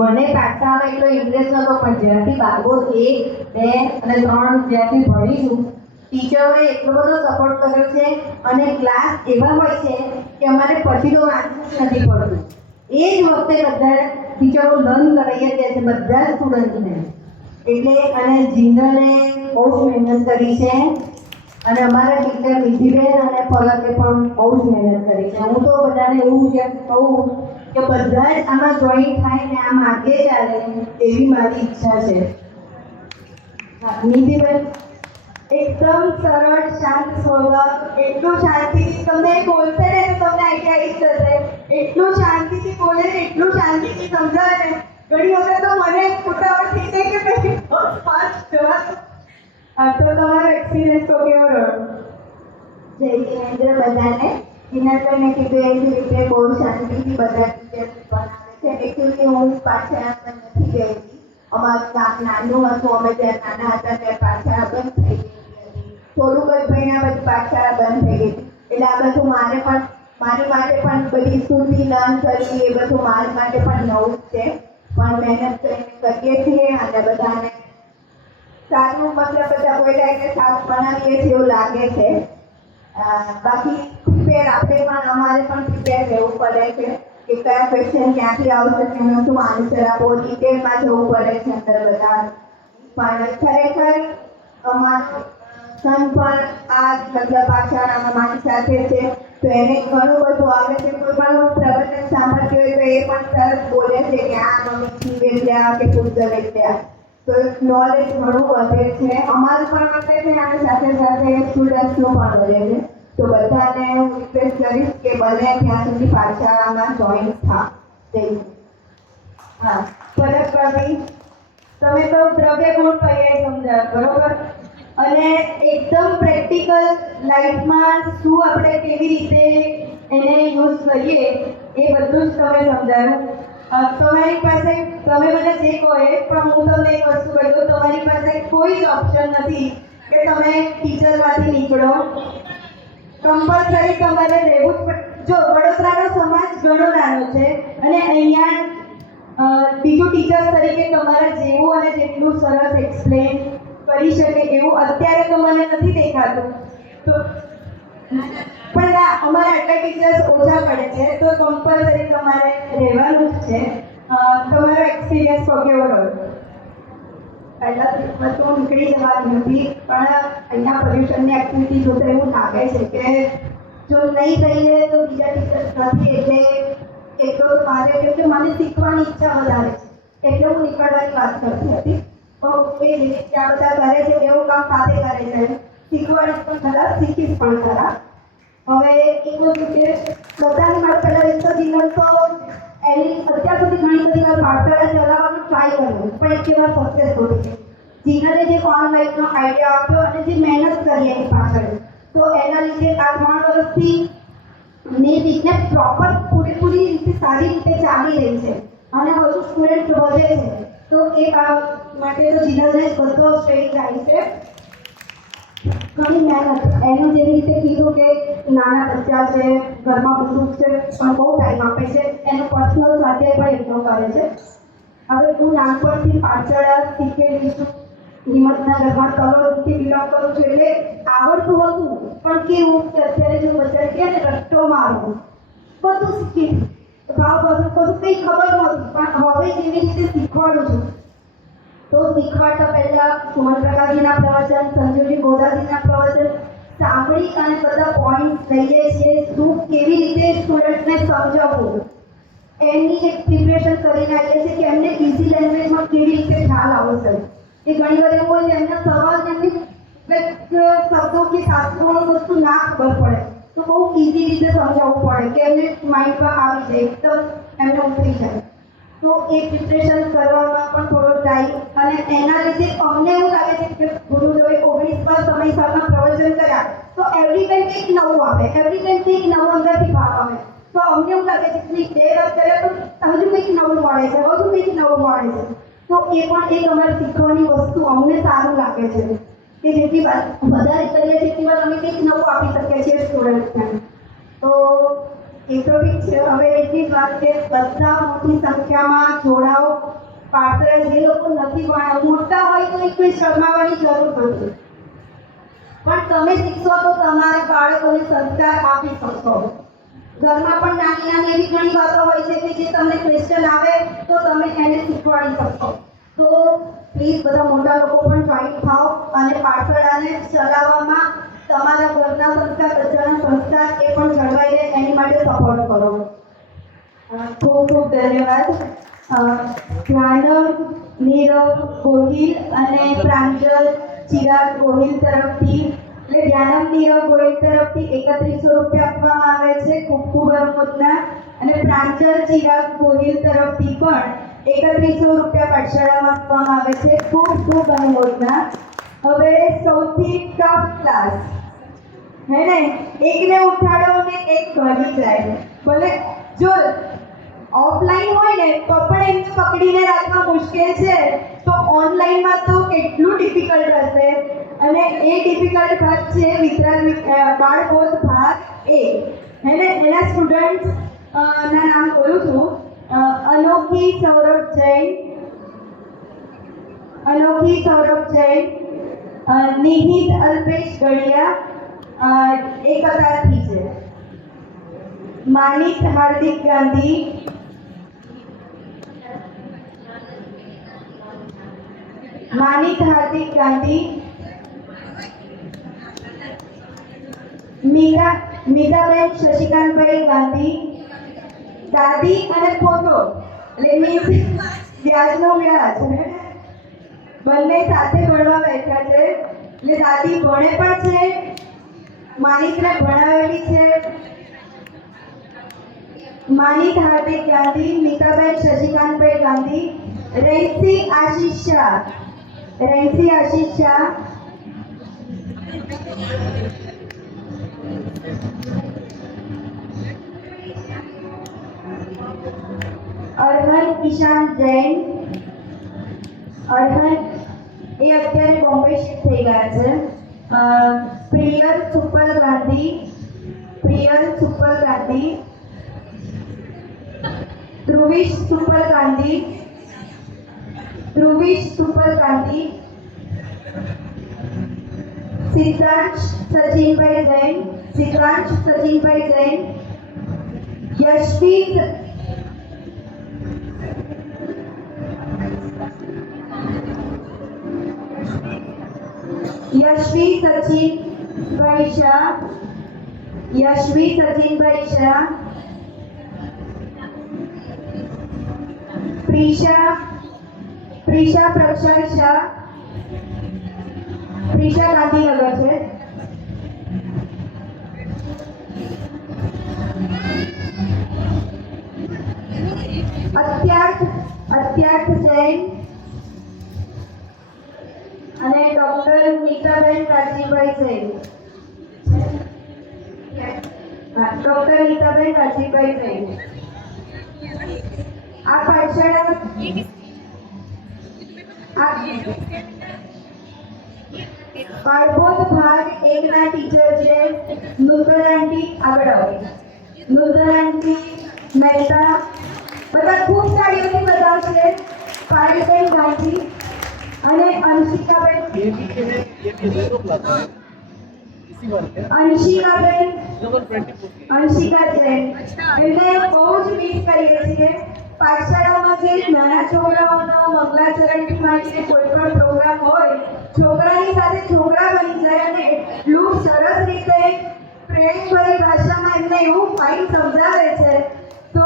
મને પાઠશાળામાં એટલો ઇન્ટરેસ્ટ નહોતો, પણ જ્યારથી બાળકો 1, 2 અને 3 જ્યારથી ભણી છું, ટીચરોએ એટલો બધો સપોર્ટ કર્યો છે અને ક્લાસ એવા હોય છે કે અમારે પછી તો વાંચવું જ નથી પડતું. એ જ વખતે બધા ટીચરો લર્ન કરાવી દે છે બધા સ્ટુડન્ટને. એટલે અને જીનલે બહુ જ મહેનત કરી છે અને અમારા ટીચર નિધિબેન અને પલકે પણ બહુ જ મહેનત કરી છે. હું તો બધાને એવું જ કહું કે બધા જ આમાં જોઈન થાય ને આમ આગે ચાલે એવી મારી ઈચ્છા છે. નિધિબેન એકદમ સરળ શાંત સ્વભાવ, એટલું શાંતિથી તમને બોલશે ને તો તમને આઈડિયા આવી જશે. એટલું શાંતિથી બોલે ને એટલું શાંતિથી સમજાવે ને ઘણી વખત તો મને ઉતાવળ થઈ જાય કે ભાઈ ફાસ્ટ જવા. તો તમારો એક્સપિરિયન્સ તો કેવો રહ્યો? જય જીનેન્દ્ર બધાને. જીનેન્દ્રને કીધું એવી રીતે બહુ શાંતિથી બધા ટીચર્સ બનાવે છે. એકચ્યુઅલી હું પાછળ નથી ગયેલી. અમારું ગામ નાનું હતું, અમે જ્યારે નાના હતા ત્યારે પાછળ બંધ થઈ ગઈ હતી. થોડુંક જ ભણ્યા પછી પાછળ બંધ થઈ ગઈ. એટલે આ બધું મારી માટે પણ બધી સ્કૂલથી લર્ન કરવી એ બધું મારી માટે પણ નવું જ છે. પણ મહેનત કરીને કરીએ છીએ અને બધાને સારું મતલબ બધા કોઈ ટાઈમે સારું બનાવીએ છીએ એવું લાગે છે. બાકી પ્રિપેર આપણે પણ અમારે પણ પ્રિપેર રહેવું પડે છે કે કયા ક્વેશ્ચન ક્યાંથી આવશે તેનો શું આન્સર આપવો, ડિટેલમાં જવું પડે છે અંદર બધા. પણ ખરેખર અમારો સન પણ આ મતલબ પાઠશાળામાં મારી સાથે છે તો એને ઘણું બધું આવડે છે. કોઈ પણ પ્રવચન સાંભળતી હોય તો એ પણ તરત બોલે છે કે આ મમ્મી જીવ્યા કે પૂજ્ય વિદ્યા. તો નોલેજ ઘણું વધે છે, અમારું પણ વધે છે અને સાથે સાથે સ્ટુડન્ટ્સનું પણ વધે છે. તો બધાને હું રિક્વેસ્ટ કરીશ કે બને ત્યાં સુધી પાઠશાળામાં જોઈન થાવ. હા, પરત ભાભી તમે તો દ્રવ્ય ગુણ પર્યાય સમજાવ બરોબર, અને એકદમ પ્રેક્ટિકલ લાઈફમાં શું આપણે કેવી રીતે એને યુઝ કરીએ એ બધું જ તમે સમજાવ્યું. તમારી પાસે તમે મને જે કહો એ, પણ હું તમને એક વસ્તુ કહી દઉં, તમારી પાસે કોઈ જ ઓપ્શન નથી કે તમે ટીચરમાંથી નીકળો. કમ્પલસરી તમારે રહેવું જ પડે. જો વડોદરાનો સમાજ ઘણો નાનો છે અને અહીંયા બીજું ટીચર તરીકે તમારા જેવું અને જેટલું સરસ એક્સપ્લેન કરી શકે એવું અત્યારે તો મને નથી દેખાતું. તો પણ અમારા આટલા ટીચર્સ ઓછા પડે છે તો કમ્પલસરી તમારે રહેવાનું જ છે. તમારો એક્સપિરિયન્સ કેવો રહ્યો? પહેલાં તો નીકળી જવાની હતી, પણ અહીંયા પોલ્યુશનની એક્ટિવિટી જોતા એવું લાગે છે કે જો નહીં કહીએ તો બીજા ટીચર્સ નથી. એટલે એટલો મારે કેમ કે મને શીખવાની ઈચ્છા વધારે છે એટલે હું નીકળવાની વાત કરતી હતી. તો એ રીતે આ બધા કરે છે એવું કામ સાથે કરે છે, શીખવાડીશ પણ ખરા, શીખીશ પણ ખરા. હવે એવું છે કે બધાની માટે પહેલાં એક તો જીવન તો એની અત્યાર સુધી ઘણી બધી વાર પાઠશાળા ચલાવવાનું ટ્રાય કર્યું પણ એક વાર સક્સેસફુલ છે. જીનલે જે ઓનલાઈનનો આઈડિયા આપ્યો અને જે મહેનત કરી એની પાછળ, તો એના લીધે આ 3 વર્ષથી મેં બિઝનેસ પ્રોપર પૂરેપૂરી રીતે સારી રીતે ચાલી રહી છે અને હજુ સ્ટુડન્ટ વધે છે. તો એ માટે તો જીનલને બધો શ્રેય જાય છે. ઘણી મહેનત એનું જેવી રીતે કીધું કે નાના બચ્ચા છે, ઘરમાં બુઝુર્ગ છે પણ બહુ ટાઈમ આપે છે, એનો પર્સનલ સ્વાધ્યાય પણ એટલો કરે છે. હવે હું નાનપણથી પાઠશાળા શીખેલી છું, હિંમતનગરમાં કલોલથી બિલોંગ કરું છું, એટલે આવડતું હતું પણ કેવું કે અત્યારે જો બચ્ચાને કહે ને રસ્તો મારવું બધું શીખી ભાવ બધું કંઈ ખબર નહોતું, પણ હવે જેવી રીતે શીખવાડું છું તો શીખવાડતા પહેલાં સુમન પ્રકાશજીના પ્રવચન, સંજુજી ગોદાજીના પ્રવચન સાંભળી અને બધા પોઈન્ટ લઈએ છીએ, શું કેવી રીતે સ્ટુડન્ટને સમજાવવું એની એક પ્રિપરેશન કરીને આવીએ છીએ કે એમને ઇઝી લેંગ્વેજમાં કેવી રીતે ખ્યાલ આવશે. કે ઘણી વાર એવું હોય છે એમના સવાલ એમની શબ્દો કે શાસ્ત્રોનું વસ્તુ ના ખબર પડે તો તો બહુ ઇઝી રીતે સમજાવવું પડે કે એમને માઇન્ડમાં આવી જાય, એકદમ એમને ઉતરી જાય. તો એ પ્રિપરેશન કરવામાં પણ થોડો ટાઈમ, અને એના લીધે અમને એવું લાગે છે કે ગુરુદેવે 19મા સમયસારમાં પ્રવચન કર્યા તો એવરી ટાઈમ કંઈક નવું આવે, એવરી ટાઈમ કંઈક નવું અંદરથી ભાવ આવે. તો અમને એવું લાગે છે કે 2 વર્ષ કર્યા તો હજુ કંઈક નવું મળે છે, હજુ કંઈક નવું મળે છે. તો એ પણ એક અમારે શીખવાની વસ્તુ અમને સારું લાગે છે કે જેટલી વાર વધારે કરીએ જેટલી વાર અમે કંઈક નવું આપી શકીએ છીએ સ્ટુડન્ટ્સને. તો એ તો ઠીક છે. હવે એટલી જ વાત કે બધા મોટી સંખ્યામાં જોડાઓ. પાછળ જે લોકો નથી ભણ્યા, મોટા હોય તો એક કોઈ શરમાવાની જરૂર નથી, પણ તમે શીખશો તો તમારા બાળકોને સંસ્કાર આપી શકશો. ઘરમાં પણ નાની નાની એવી ઘણી વાતો હોય છે કે જે તમને ક્વેશ્ચન આવે તો તમે એને શીખવાડી શકશો. તો પ્લીઝ બધા મોટા લોકો પણ જોઈન્ટ થાઓ અને પાઠશાળાને ચલાવવામાં તમારા ઘરના સંસ્કાર, બધાના સંસ્કાર એ પણ જળવાઈ રહે એની માટે સપોર્ટ કરો. ખૂબ ખૂબ ધન્યવાદ. જ્ઞાનમ નીરવ ગોહિલ અને પ્રાંજલ ચિરાગ ગોહિલ તરફથી, એટલે જ્ઞાનમ નીરવ ગોહિલ તરફથી 3100 રૂપિયા આપવામાં આવે છે. ખૂબ ખૂબ અનુમોદના. અને પ્રાંજલ ચિરાગ ગોહિલ તરફથી પણ 3100 રૂપિયા પાઠશાળામાં આપવામાં આવે છે. ખૂબ ખૂબ અનુમોદના. હવે સૌથી ટફ ક્લાસ હે ને, એકને ઉઠાડો ને એક ભરી જાય. ભલે જો ઓફલાઈન હોય ને તો પણ એમને પકડીને રાખવા મુશ્કેલ છે, તો ઓનલાઈનમાં તો કેટલું ડિફિકલ્ટ હશે. અને એ ડિફિકલ્ટ ભાગ છે વિતરણ બાળબોધ ભાગ એ, હે ને. એના સ્ટુડન્ટ્સ ના નામ બોલું છું. અનોખી સૌરભ જૈન, અનોખી સૌરભ જૈન, નિહિત અલ્પેશ ગઢિયા એક કતારથી છે. માનિક હાર્દિક ગાંધી, માનિક હાર્દિક ગાંધી, મીરાબેન શશિકાંતભાઈ ગાંધી, દાદી અને પોતો એટલે મીન્સ વ્યાજનો વ્યાજ, બંને સાથે ભણવા બેઠા છે. એટલે દાદી ભણે પણ છે, માનિકને ભણાવેલી છે. માનિક હાર્દિક ગાંધી, મીતાબેન શશિકાંતભાઈ ગાંધી, રૈસી આશીષ શાહ, રૈસી આશીષ શાહ, અરહન ઈશાન જૈન, અરહન એ અત્યારે બોમ્બે શિફ્ટ થઈ ગયા છે. પ્રિયલ સુપલ ગાંધી, પ્રિયલ સુપલ ગાંધી, ધ્રુવિશ સુપલ ગાંધી, ધ્રુવિશ સુપલ ગાંધી, સિદ્ધાંશ સચિનભાઈ જૈન, સિદ્ધાંશ સચિનભાઈ જૈન, યશવી સચિનભાઈ શાહ, યશવી સચિનભાઈ શાહ, પ્રિશા પ્રક્ષર શાહ, પ્રિશા ગાંધીનગર છે. અત્યાર્થ જૈન અને ડોક્ટર નીતાબેન રાજીવભાઈ જૈન, ડોક્ટર નીતાબેન રાજીવભાઈ જૈન. આ પાઠશાળા બાળબોધ ભાગ 1 ના ટીચર છે નૂતન આંટી, આગળ આવો, નૂતન આંટી મહેતા. બધા ખૂબ સાડીઓથી બધા છે. પાડીબેન ગાંધી અને અંશિકાબેન, અંશિકા જૈન. એમને બહુ જ મિસ કરીએ છીએ. પાઠશાળામાં જે નાના છોકરાઓનો મંગલાચરણથી માંડીને કોઈ પણ પ્રોગ્રામ હોય, છોકરાની સાથે છોકરા બની જાય અને એટલું સરસ રીતે પ્રેમભરી ભાષામાં એમને એવું ફાઇન સમજાવે છે. તો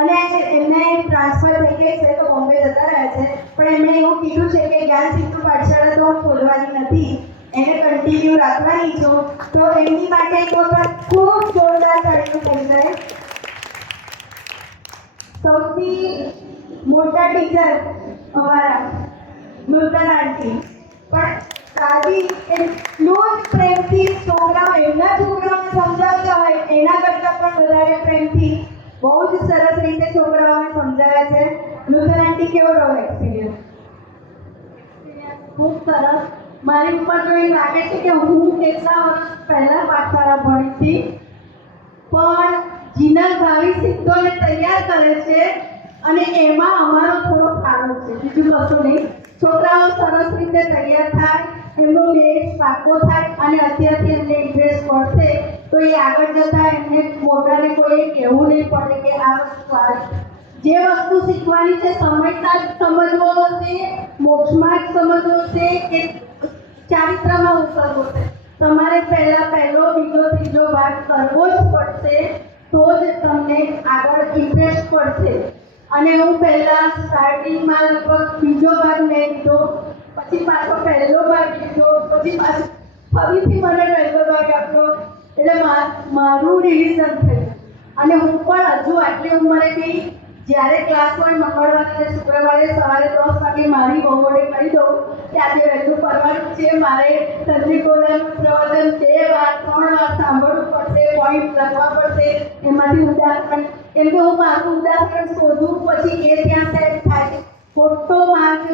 અને એમને ટ્રાન્સફર થઈ ગઈ છે તો બોમ્બે જતા રહ્યા છે, પણ એમણે એવું કીધું છે કે જ્ઞાન સિંધુ પાઠશાળા તો ખોલવાની નથી, એને કન્ટિન્યુ રાખવાની છું. તો એમની માટે એક વખત ખૂબ જોરદાર તાળીઓ થઈ જાય. સૌથી મોટા ટીચર અમારા નૂતન આંટી પણ દાદી એટલું જ પ્રેમથી એમના છોકરાઓને સમજાવતા હોય એના કરતાં પણ વધારે પ્રેમથી બહુ જ સરસ રીતે છોકરાઓને સમજાવે છે. નૂતન આંટી, કેવો રહ્યો એક્સપિરિયન્સ? ખૂબ સરસ. મારી ઉપર તો એવું લાગે છે કે હું કેટલા વર્ષ પહેલા પાઠશાળા ભણી હતી, પણ જીનલ ભાવી સિદ્ધોને તૈયાર કરે છે અને એમાં અમારો થોડો ફાળો છે, બીજું કશું નહીં. છોકરાઓ સરસ રીતે તૈયાર થાય, એમનો બેઝ પાકો થાય અને અત્યારથી એમને ઇન્ટરેસ્ટ પડશે તો એ આગળ જતાં એમને મોટાને કોઈ કહેવું નહીં પડે કે આ વસ્તુ આ જે વસ્તુ શીખવાની છે સમજતા જ સમજવો હશે, મોક્ષમાં જ સમજવો છે કે ચારિત્રમાં ઉતરવો છે. તમારે પહેલો બીજો ત્રીજો ભાગ કરવો જ પડશે તો જ તમને આગળ ઇન્ટરેસ્ટ પડશે. અને હું પહેલાં સ્ટાર્ટિંગમાં લગભગ બીજો ભાગ મેં લીધો, પછી પાછો પહેલો ભાગ લીધો, પછી પાછો ફરીથી મને પહેલો ભાગ આપ્યો, એટલે મારું રિવિઝન થયું. અને હું પણ હજુ આટલી ઉંમરે બી જ્યારે ક્લાસ હોય મંગળવારે અને શુક્રવારે સવારે 10 વાગે મારી બપોરે કરી દઉં કે આજે વહેલું કરવાનું છે, મારે સંદીપોડાનું પ્રવચન 2 વાર 3 વાર સાંભળવું પડશે, પોઈન્ટ લખવા પડશે, એમાંથી ઉદાહરણ, કેમ કે હું મારું ઉદાહરણ શોધું પછી એ ત્યાં સેટ થાય છે. ખોટો માર્ગ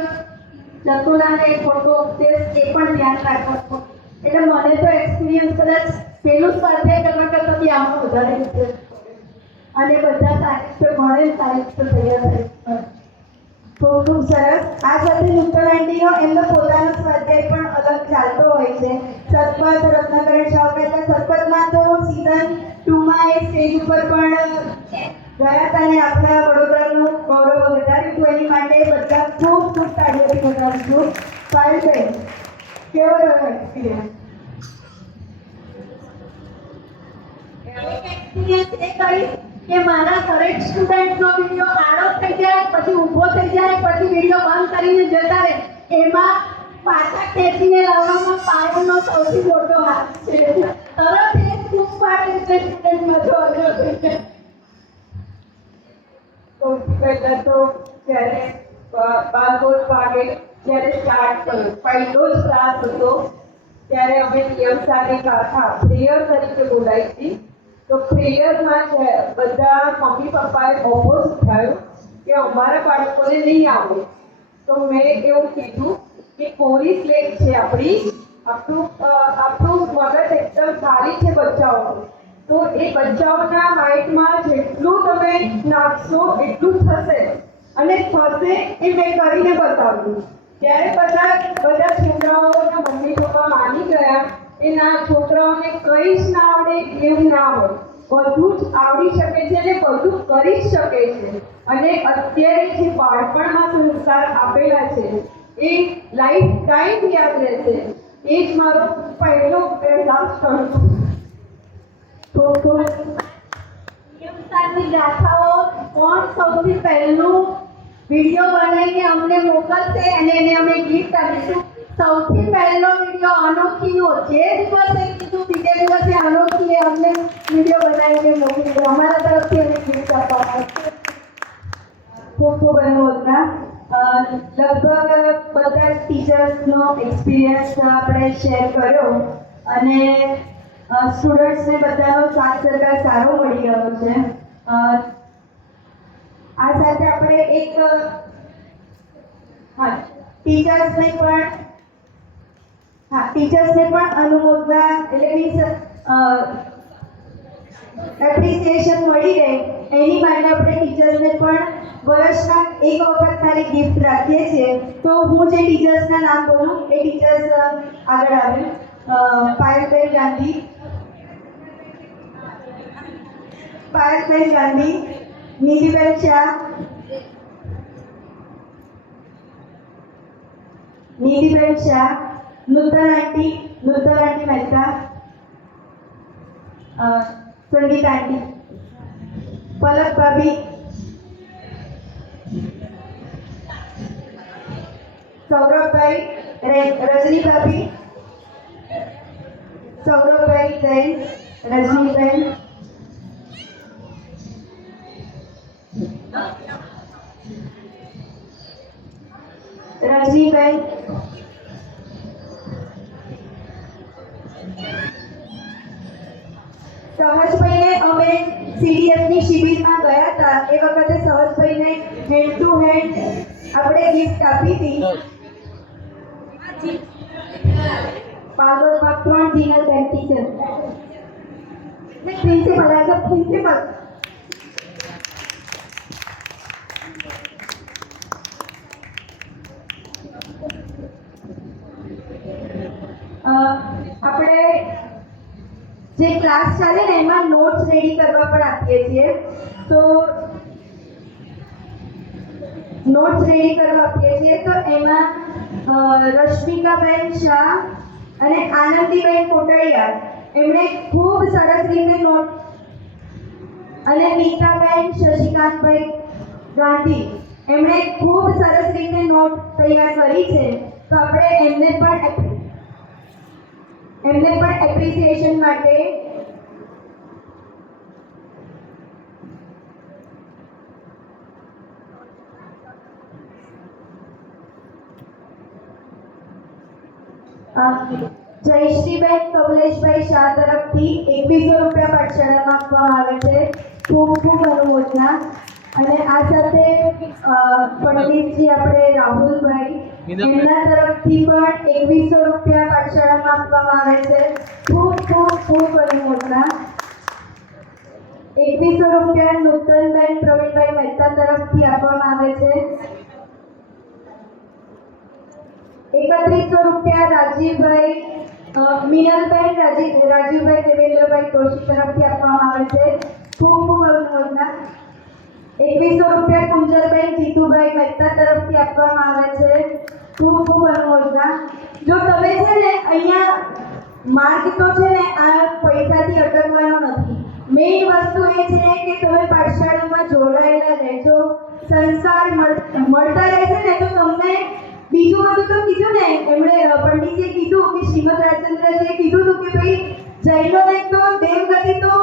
જતો ના રહે, ખોટો ઉપદેશ એ પણ ધ્યાન રાખવો પડે. એટલે મને તો એક્સપિરિયન્સ કદાચ પેલું સ્વાધ્યાય કરવા કરતાં બી આમાં વધારે ઇન્ટરેસ્ટ અને બધા સારી રીતે ભણે, સારી રીતે તૈયાર થાય. ખૂબ ખૂબ સરસ. આ સાથે નૂતન આંટીનો એમનો પોતાનો સ્વાધ્યાય પણ અલગ ચાલતો હોય છે. સતપથ રત્નાકરણ શાહ એટલે સતપથમાં તો સીઝન 2માં એ સ્ટેજ ઉપર પણ ગયા હતા અને આપણા વડોદરાનું ગૌરવ વધાર્યું હતું. એની માટે બધા ખૂબ ખૂબ તાળીઓથી વધારીશું. પાયલબેન, કેવો રહ્યો એક્સપિરિયન્સ? એક્સપિરિયન્સ એ કહીશ કે મારા દરેક સ્ટુડન્ટનો વિડીયો આડો થઈ જાય, પછી ઊભો થઈ જાય, પછી વિડીયો બંધ કરીને જતા રહે, એમાં પાછા ખેંચીને લાવવામાં પાયલનો સૌથી મોટો હાથ છે. તરત એ ખૂબ પાડે એટલે સ્ટુડન્ટમાં જોડ્યો છે. સૌથી પહેલાં તો જ્યારે 12 વાગે જ્યારે સ્ટાર્ટ કર્યો, પહેલો જ ક્લાસ હતો, ત્યારે અમે નિયમ સાથે ગાથા પ્રેયર તરીકે બોલાવી હતી. તો પ્રેયરમાં બધા મમ્મી પપ્પાએ બહુ શીખવાયું કે અમારા બાળકોને નહીં આવડે. તો મેં એવું કીધું કે કોરી સ્લેટ છે આપણું મગજ એકદમ સારી છે બચ્ચાઓનું, તો એ બચ્ચાઓના માઇન્ડમાં જેટલું તમે નાખશો એટલું થશે અને થશે એ મેં કરીને બતાવ્યું. ત્યારે બધા છોકરાઓના મમ્મી પપ્પા માની ગયા એ ના, છોકરાઓને કંઈ જ ના આવડે એવું ના હોય, બધું જ આવડી શકે છે અને બધું કરી જ શકે છે. અને અત્યારે જે બાળપણમાં સંસ્કાર આપેલા છે એ લાઈફ ટાઈમ યાદ રહેશે. એ જ મારો પહેલો પ્રયાસ કરું છું. નિયમસારની ગાથાઓ કોણ સૌથી પહેલું વિડીયો બનાવીને અમને મોકલશે અને એને અમે ગિફ્ટ આપીશું. સૌથી પહેલો વિડીયો અનોખીનો જે દિવસે કીધું બીજા દિવસે અનોખીએ અમને વિડીયો બનાવીને મોકલી દો. અમારા તરફથી અમે ગિફ્ટ આપવામાં આવશે. ખૂબ ખૂબ અનુમોદના. લગભગ બધા ટીચર્સનો એક્સપિરિયન્સ આપણે શેર કર્યો અને સ્ટુડન્ટ્સને બધાનો સાથ સહકાર સારો મળી ગયો છે. આ સાથે આપણે એક ટીચર્સને પણ અનુમોદના એટલે મીન્સ એપ્રિસિએશન મળી રહે એની માટે આપણે ટીચર્સને પણ વર્ષમાં એક વખત ખાલી ગિફ્ટ રાખીએ છીએ. તો હું જે ટીચર્સના નામ બોલું એ ટીચર્સ આગળ આવે. પાયલબેન ગાંધી, નિધિબેન શાહ, નૂતન આંટી મહેતા, સંગીત આંટી, પલક ભાભી, સૌરભભાઈ, રજની ભાભી, સૌરભભાઈ જૈન, રજનીબેન, રજનીબેન, સહજભાઈને અમે CDFની શિબિરમાં ગયા હતા એ વખતે સહજભાઈને હેન્ડ ટુ હેન્ડ આપણે ગિફ્ટ આપી હતી. પાલવરમાં 3 જીનલ બેન teacher principal as a principal. આપણે જે ક્લાસ ચાલે ને એમાં નોટ્સ રેડી કરવા પણ આપીએ છીએ. તો નોટ્સ રેડી કરવા આપીએ છીએ તો એમાં રશ્મિકાબેન શાહ અને આનંદીબેન કોટડિયા એમણે ખૂબ સરસ રીતે નોટ, અને નીતાબેન શશિકાંતભાઈ ગાંધી એમણે ખૂબ સરસ રીતે નોટ તૈયાર કરી છે. તો આપણે એમને પણ એપ્રિસિએશન માટે જયશ્રીબેન કમલેશભાઈ શાહ તરફથી 2100 રૂપિયા પાઠશાળામાં આપવામાં આવે છે. ખૂબ ખૂબ અનુમોદના. અને આ સાથે પંડિતજી આપણે રાહુલભાઈ એમના તરફથી પણ 2100 રૂપિયા પાઠશાળામાં આપવામાં આવે છે. ખૂબ ખૂબ ખૂબ અનુમોદના. 2100 રૂપિયા નૂતનબેન પ્રવીણભાઈ મહેતા તરફથી આપવામાં આવે છે. 3100 રૂપિયા રાજીવભાઈ મિનલબેન રાજીવભાઈ દેવેન્દ્રભાઈ દોશી તરફથી આપવામાં આવે છે. ખૂબ ખૂબ અનુમોદના. 2100 રૂપિયા કુંજલબેન જીતુભાઈ મહેતા તરફથી આપવામાં આવે છે. ખૂબ ખૂબ અનુમોદના. જો તમે છે ને અહીંયા માર્ગ તો છે ને આ પૈસાથી અટકવાનો નથી. મેઇન વસ્તુ એ છે કે તમે પાઠશાળામાં જોડાયેલા રહેજો, સંસ્કાર મળતા રહેશે ને તો તમને બીજું બધું તો કીધું ને એમણે પંડિતજીએ કીધું કે શ્રીમદ રાજચંદ્રજીએ કીધું હતું કે ભાઈ જૈનોને તો દેવગતિ તો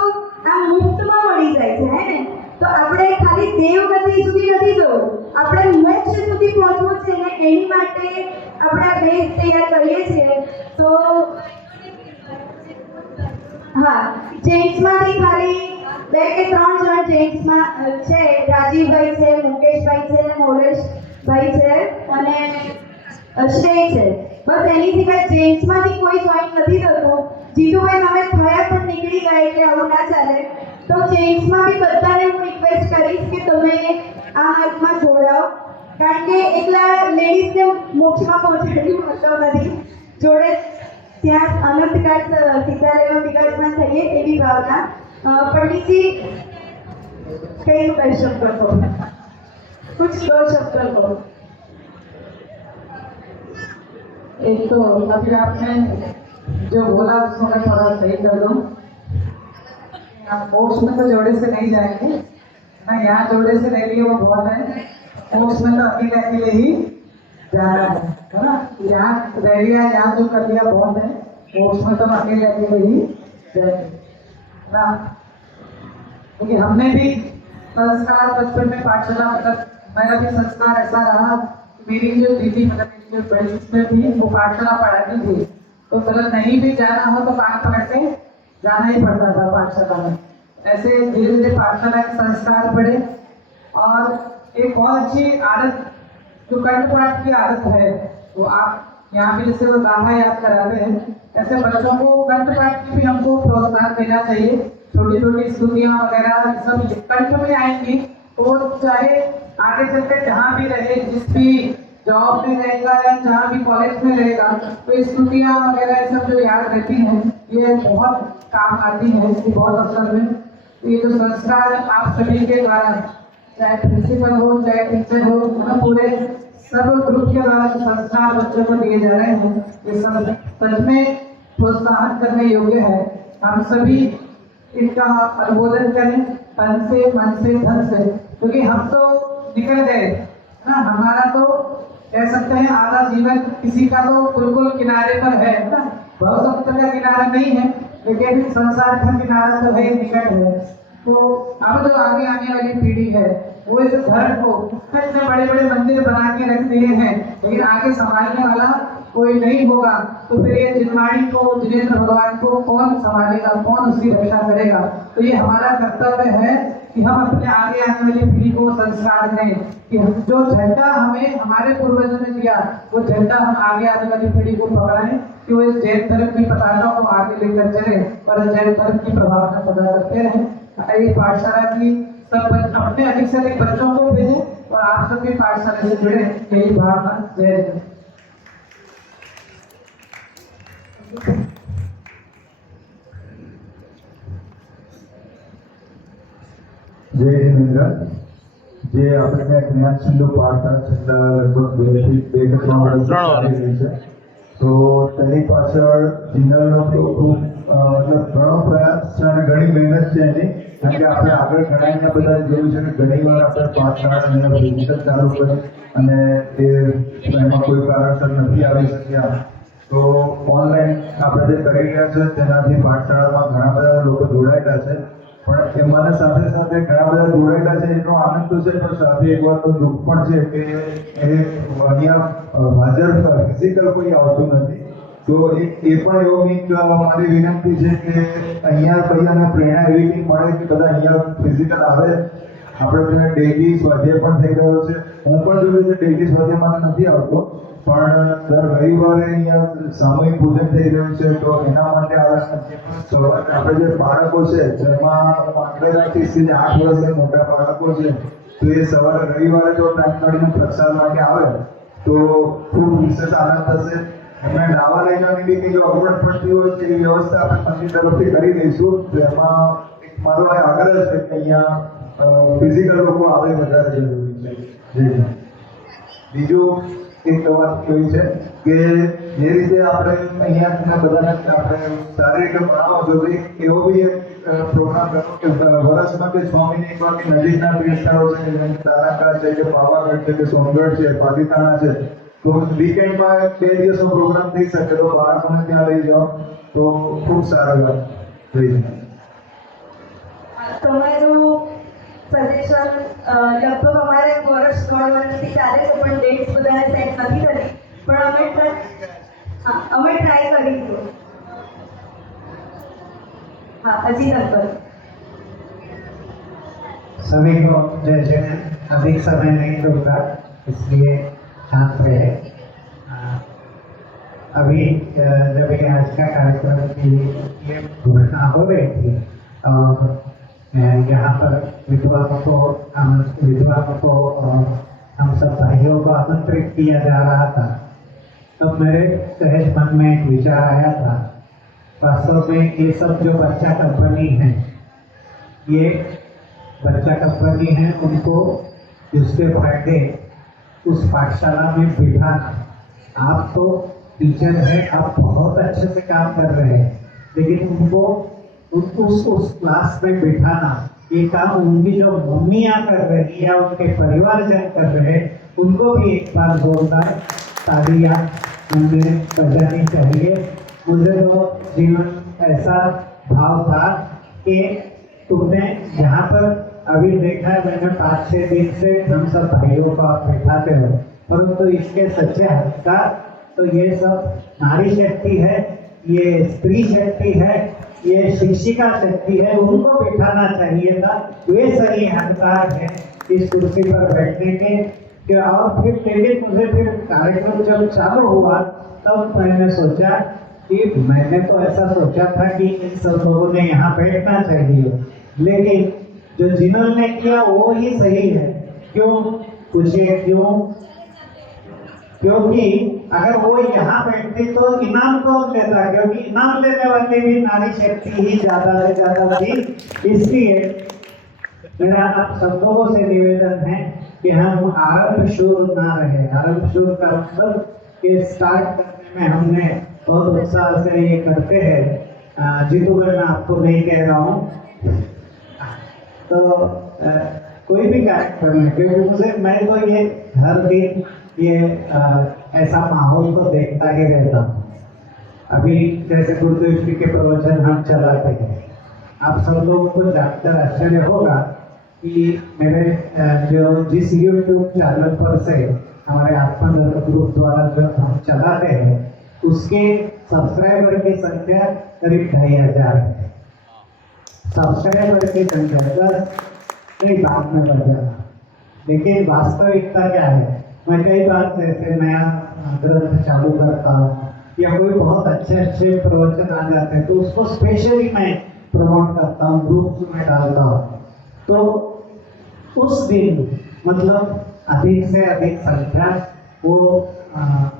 આ મુક્તમાં મળી જાય છે હે ને. તો આપણે ખાલી દેવગતિ સુધી નથી જવું, આપણે મોક્ષ સુધી પહોંચવું છે ને એની માટે આપણે આ બેઝ તૈયાર કરીએ છીએ. તો હા, જેન્ટ્સમાંથી ખાલી 2 કે 3 જણ જેન્ટ્સમાં છે. રાજીવભાઈ છે, મુકેશભાઈ છે, મોલેશભાઈ છે અને શ્રેય છે. બસ એની સિવાય જેન્ટ્સમાંથી કોઈ જોઈન નથી થતું. જીતુભાઈ અમે થયા પણ નીકળી ગયા એટલે આવું ના ચાલે. તો જેન્ટ્સમાં બી બધાને હું રિક્વેસ્ટ કરીશ કે તમે આ માર્ગમાં જોડાઓ, કારણ કે એકલા લેડીઝને મોક્ષમાં પહોંચાડ્યું મતલબ નથી. જોડે ત્યાં અનંતકાળ સીતારામ વિકાસમાં થઈએ એવી ભાવના. પંડિતજી કઈ કહી શકો છો? कुछ 2 शब्द कहो. एक तो अभी आपने जो बोला उसको मैं थोड़ा सही कर दूँ. आप मोक्ष में तो जोड़े से नहीं जाएंगे ना, यहाँ जोड़े से रह लिए वो बहुत है. मोक्ष में तो अकेले अकेले ही जाना है ना. यहाँ रह लिया, यहाँ जो कर लिया बहुत है. मोक्ष में तो अकेले अकेले ही जाएंगे ना. क्योंकि हमने भी संस्कार बचपन में पाठशाला, मतलब मेरा भी संस्कार ऐसा रहा. मेरी जो दीदी मतलब मेरी जो बड़ी सिस्टर थी वो पाठशाला पढ़ाती थी, तो मतलब नहीं भी जाना हो तो कान पकड़ के जाना ही पड़ता था पाठशाला में. ऐसे धीरे धीरे पाठशाला के संस्कार पड़े. और एक बहुत अच्छी आदत जो कंठपाठ की आदत है, वो आप यहाँ पे जैसे वो गाथा याद कराते हैं, ऐसे बच्चों को कंठपाठ की भी हमको प्रोत्साहन देना चाहिए. छोटी छोटी स्तुतियाँ वगैरह सब कंठ में आएंगी तो चाहे आगे चलकर जहाँ भी रहे, जिस भी जॉब में रहेगा या जहाँ भी कॉलेज में रहेगा, तो स्तुतियाँ वगैरह सब जो याद रहती हैं ये बहुत काम आती हैं इसकी बहुत अवसर में. ये जो संस्कार आप सभी के द्वारा, चाहे प्रिंसिपल हो चाहे टीचर हो, पूरे सब ग्रुप के द्वारा जो संस्कार बच्चों को दिए जा रहे हैं, ये सब सच में प्रोत्साहन करने योग्य है. हम सभी इनका अनुमोदन करें तन से, मन से, धन से. क्योंकि हम तो निकल गए ना, हमारा तो कह सकते हैं आधा जीवन किसी का तो बिल्कुल किनारे पर है ना. भव समुद्र का किनारा नहीं है, लेकिन संसार का किनारा तो है, निकट है। तो अब जो आगे आने वाली पीढ़ी है वो इस धर्म को इतने बड़े बड़े मंदिर बना के रख दिए हैं, लेकिन आगे संभालने वाला कोई नहीं होगा, तो फिर ये जिनवाणी को, जिनेंद्र भगवान को कौन संभालेगा, कौन उसकी रक्षा करेगा। तो ये हमारा कर्तव्य है कि हम अपने आगे आने वाली पीढ़ी को संस्कार दें कि जो झंडा हमें हमारे पूर्वजों ने दिया वो झंडा हम आगे आने वाली पीढ़ी को पकड़ाएं कि वो इस जैन धर्म की पताका को आगे लेकर चले और जैन धर्म की प्रभावना सदा करते रहें। इस पाठशाला की सब अपने अधिक से अधिक बच्चों को भेजें और आप सब भी पाठशाला से जुड़े, यही भावना। जय हिंद। જય હિન્દ. જે આપણે જ્ઞાન સિંધુ પાઠશાળા છેલ્લા લગભગ 2 થી 2 કે 3 વર્ષથી ચાલી રહી છે, તો તેની પાછળ જિંદલનો તો ખૂબ મતલબ ઘણો પ્રયાસ છે અને ઘણી મહેનત છે એની. કારણ કે આપણે આગળ ઘણા અહીંયા બધા જોયું છે કે ઘણી વાર આપણે પાઠશાળા ફિઝિકલ ચાલુ કરી અને એ એમાં કોઈ કારણસર નથી આવી શક્યા, તો ઓનલાઈન આપણે જે કરી રહ્યા છે તેનાથી પાઠશાળામાં ઘણા બધા લોકો જોડાયેલા છે. પણ એમાંના સાથે સાથે ઘણા બધા જોડાયેલા છે એનો આનંદ તો છે, પણ સાથે એક વાતનું દુઃખ પણ છે કે એ અહીંયા હાજર ફિઝિકલ કોઈ આવતું નથી. તો એ પણ એવો કંઈક મારી વિનંતી છે કે અહીંયા બધાને પ્રેરણા એવી કંઈક મળે કે બધા અહીંયા ફિઝિકલ આવે. આપણે ત્યાં ડેઇલી સ્વાધ્યાય પણ થઈ રહ્યો છે. હું પણ જોયું છે ડેઇલી સ્વાધ્યાયમાં નથી આવતો, પણ દર રવિવારે અહીંયા સામૂહિક પૂજન થઈ રહ્યું છે, તો એના માટે આપણે જે બાળકો છે જેમાં 8 થી 8 વર્ષના મોટા બાળકો છે, તો એ સવારે રવિવારે જો ટાઈમ કાઢીને પ્રસાદ માટે આવે તો ખૂબ વિશેષ આનંદ થશે. એમને લાવા લઈ જવાની બી કંઈ જો અગવડ પડતી હોય તો એ વ્યવસ્થા આપણે મંદિર તરફથી કરી દઈશું. તો એમાં એક મારો આ આગ્રહ છે કે અહીંયા ફિઝિકલ લોકો આવે વધારે જરૂરી છે. જી. બીજું એક વાત એવી છે કે જે રીતે આપણે અહીંયા બધાને આપણે સારી રીતે ભણાવો છો, તો એવો બી એક પ્રોગ્રામ કરો કે વર્ષમાં કે 6 મહિને એકવાર કે નજીકના વિસ્તારો છે જેમ કે તારાકા છે કે પાવાગઢ છે કે સોનગઢ છે, પાલીતાણા છે, તો વીકેન્ડમાં 2 દિવસનો પ્રોગ્રામ થઈ શકે તો બાળકોને ત્યાં લઈ જાઓ તો ખૂબ સારી વાત થઈ જાય. તમારું સજેશન લગભગ અમારે વર્ષ 3 વર્ષથી ચાલે છે, પણ ડેટ્સ બધાને સેટ નથી કરી, પણ અમે ટ્રાય કરીશું. हाँ अजी नंबर सभी को जय जय। अधिक समय नहीं लूँगा इसलिए शांत रहे। अभी जब ये आज का कार्यक्रम की ये घोषणा हो रही थी और यहाँ पर विद्वानों को हम सब भाइयों को आमंत्रित किया जा रहा था, तो मेरे सहज मन में एक विचार आया था। वास्तव में ये सब जो बच्चा कंपनी है, ये बच्चा कंपनी है, उनको जिसके फायदे उस पाठशाला में बिठाना। आप तो टीचर हैं, आप बहुत अच्छे से काम कर रहे हैं, लेकिन उनको उस क्लास में बिठाना, ये काम उनकी जो मम्मियाँ कर रही है, उनके परिवारजन कर रहे हैं, उनको भी एक बार जोरदार तालियां उन्हें बजानी चाहिए। मुझे तो जीवन ऐसा भाव था कि तुमने यहाँ पर अभी देखा है, मैंने 5-6 दिन से हम सब भाइयों को आप बैठाते हो, परंतु इसके सच्चे हकदार तो ये सब नारी शक्ति है, ये स्त्री शक्ति है, ये शिक्षिका शक्ति है, उनको बिठाना चाहिए था। वे सही हकदार हैं इस कुर्सी पर बैठने के। और फिर मुझे फिर कार्यक्रम जब चालू हुआ तब मैंने सोचा कि मैंने तो ऐसा सोचा था कि इन सब लोगों ने यहाँ बैठना चाहिए, लेकिन जो जिन्होंने किया वो ही सही है। क्यों पूछिए क्यों? क्योंकि अगर वो यहाँ बैठती तो इनाम कौन देता? क्योंकि इनाम लेने वाली भी नारी शक्ति ही ज्यादा से ज्यादा थी। इसलिए मेरा आप सब लोगों से निवेदन है कि हम आरंभ शुरू ना रहे। आरंभ शुरू का मतलब ये स्टार्ट करने में हमने बहुत उत्साह से ये करते हैं। जीतू मैं आपको नहीं कह रहा हूँ, तो कोई भी कार्यक्रम है, क्योंकि मैं तो ये हर दिन ये ऐसा माहौल तो देखता ही रहता हूँ। अभी जैसे गुरुदेव जी के प्रवचन हम चलाते हैं, आप सब लोगों को जानकर आश्चर्य होगा कि मेरे जिस यूट्यूब चैनल पर से हमारे आत्मधर्म ग्रुप द्वारा जो हम चलाते हैं उसके सब्सक्राइबर की संख्या करीब 2500 है। सब्सक्राइबर की संख्या 10 नहीं बाद में बढ़ जाना, लेकिन वास्तविकता क्या है, मैं कई बार जैसे नया ग्रंथ चालू करता हूँ या कोई बहुत अच्छे प्रवचन आ जाते हैं तो उसको स्पेशली मैं प्रमोट करता हूँ, ग्रुप्स में डालता हूँ। तो उस दिन मतलब अधिक से अधिक संख्या वो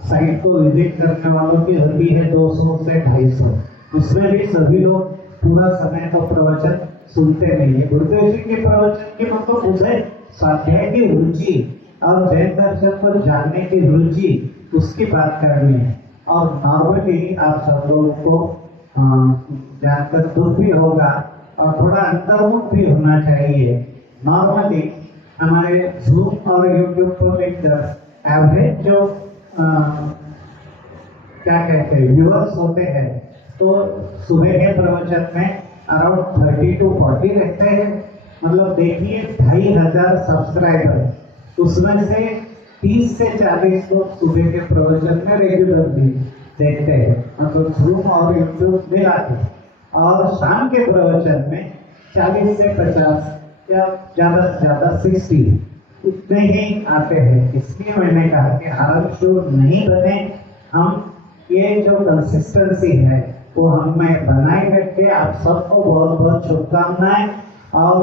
साइट को विजिट करने वालों की होती है 200 से 250। उसमें भी सभी लोग पूरा समय तो प्रवचन सुनते नहीं है। गुरुदेव जी के प्रवचन की मतलब मुझे स्वाध्याय की रुचि और जैन दर्शन को जानने की रुचि उसकी बात करनी है। और नॉर्मली आप सब लोगों को जानकर दुख भी होगा और थोड़ा अंतर्मुख भी होना चाहिए। नॉर्मली हमारे जूम और यूट्यूब पर एक एवरेज जो क्या कहते हैं व्यूअर्स होते हैं तो सुबह के प्रवचन में अराउंड 30 to 40 रहते हैं। मतलब देखिए 2500 सब्सक्राइबर, उसमें से 30 से 40 लोग सुबह के प्रवचन में रेगुलरली देखते हैं, मतलब जूम और यूट्यूब मिला के। और शाम के प्रवचन में 40 से 50 या ज़्यादा से ज़्यादा 60 उतने ही आते हैं। इसलिए मैंने कहा कि हर शो नहीं बने, हम ये जो कंसिस्टेंसी है वो हमें बनाए रखे। आप सबको बहुत बहुत शुभकामनाएं। और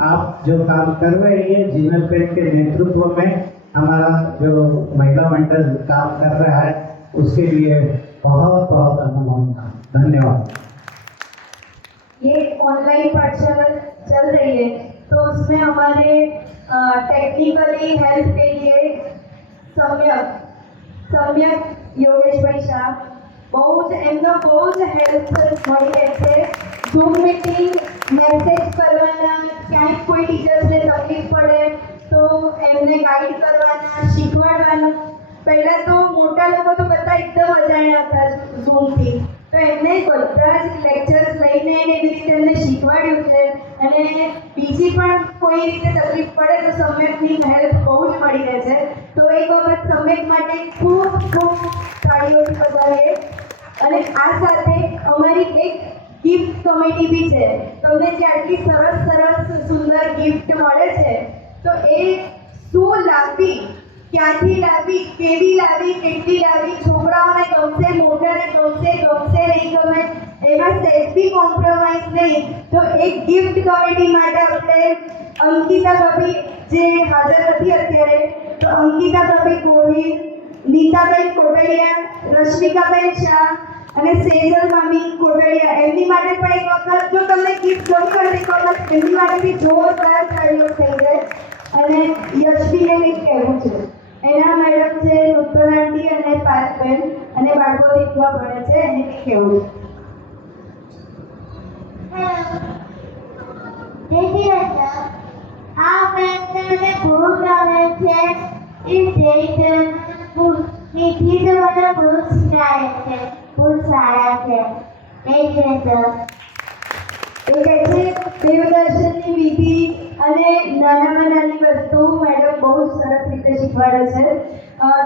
आप जो काम कर रहे हैं जिनल पेट के नेतृत्व में हमारा जो महिला मंडल काम कर रहा है उसके लिए बहुत बहुत अनुमोदना, धन्यवाद। ये ऑनलाइन पाठशाला चल रही है तो उसमें हमारे टेक्निकली हेल्प के लिए सम्यक योगेश भाई शाह बहुत એમનો બહુ જ હેલ્પ મળી રહે છે। ઝૂમ મીટિંગ મેસેજ કરવાના, ક્યાંય કોઈ ટીચર્સને તકલીફ પડે તો એમને ગાઈડ કરવાના, શીખવાડવાનું। પહેલાં તો મોટા લોકો તો બધા એકદમ અજાણ્યા હતા ઝૂમથી, તો એમને બધા જ લેક્ચર્સ લઈને એવી રીતે એમને શીખવાડ્યું છે। અને બીજી પણ કોઈ રીતે તકલીફ પડે તો સમ્યકની હેલ્પ બહુ જ મળી રહે છે। તો એક વખત સમ્યક માટે ખૂબ ખૂબ તાળીઓથી વધાવીએ। અને આ સાથે અમારી એક ગિફ્ટ કમિટી બી છે। તમને જે આટલી સરસ સરસ સુંદર ગિફ્ટ મળે છે તો એ શું લાવવી, ક્યાંથી લાવવી, કેવી લાવવી, કેટલી લાવવી, છોકરાઓને ગમશે, મોટાને ગમશે, ગમશે નહીં ગમે એમાં સહેજ બી કોમ્પ્રોમાઇઝ નહીં। તો એક ગિફ્ટ કમિટી માટે આપણે અંકિતા ભાભી જે હાજર નથી અત્યારે, તો અંકિતા ભાભી ગોહિલ, નીતાબેન કોટડિયા, રશ્મિકાબેન શાહ અને સેજલ મામી કોટડિયા એમની માટે પણ એક વખત જો તમને ગિફ્ટ ગમી હોય એક વખત એમની માટે બી જોરદાર તાળીઓ થઈ જાય। અને યશવીને કંઈક કહેવું છે, એના મેડમ છે નૂતન આંટી અને પાર્થબેન અને બાળકો શીખવા ભણે છે, એને કંઈક કહેવું છે। આ મને ખૂબ ગમે છે। એ મીઠી તો મને બહુ શીખવાડે છે, બહુ સારા છે। એ કહે છે દેવદર્શનની વિધિ અને નાનામાં નાની વસ્તુ મેડમ બહુ જ સરસ રીતે શીખવાડે છે।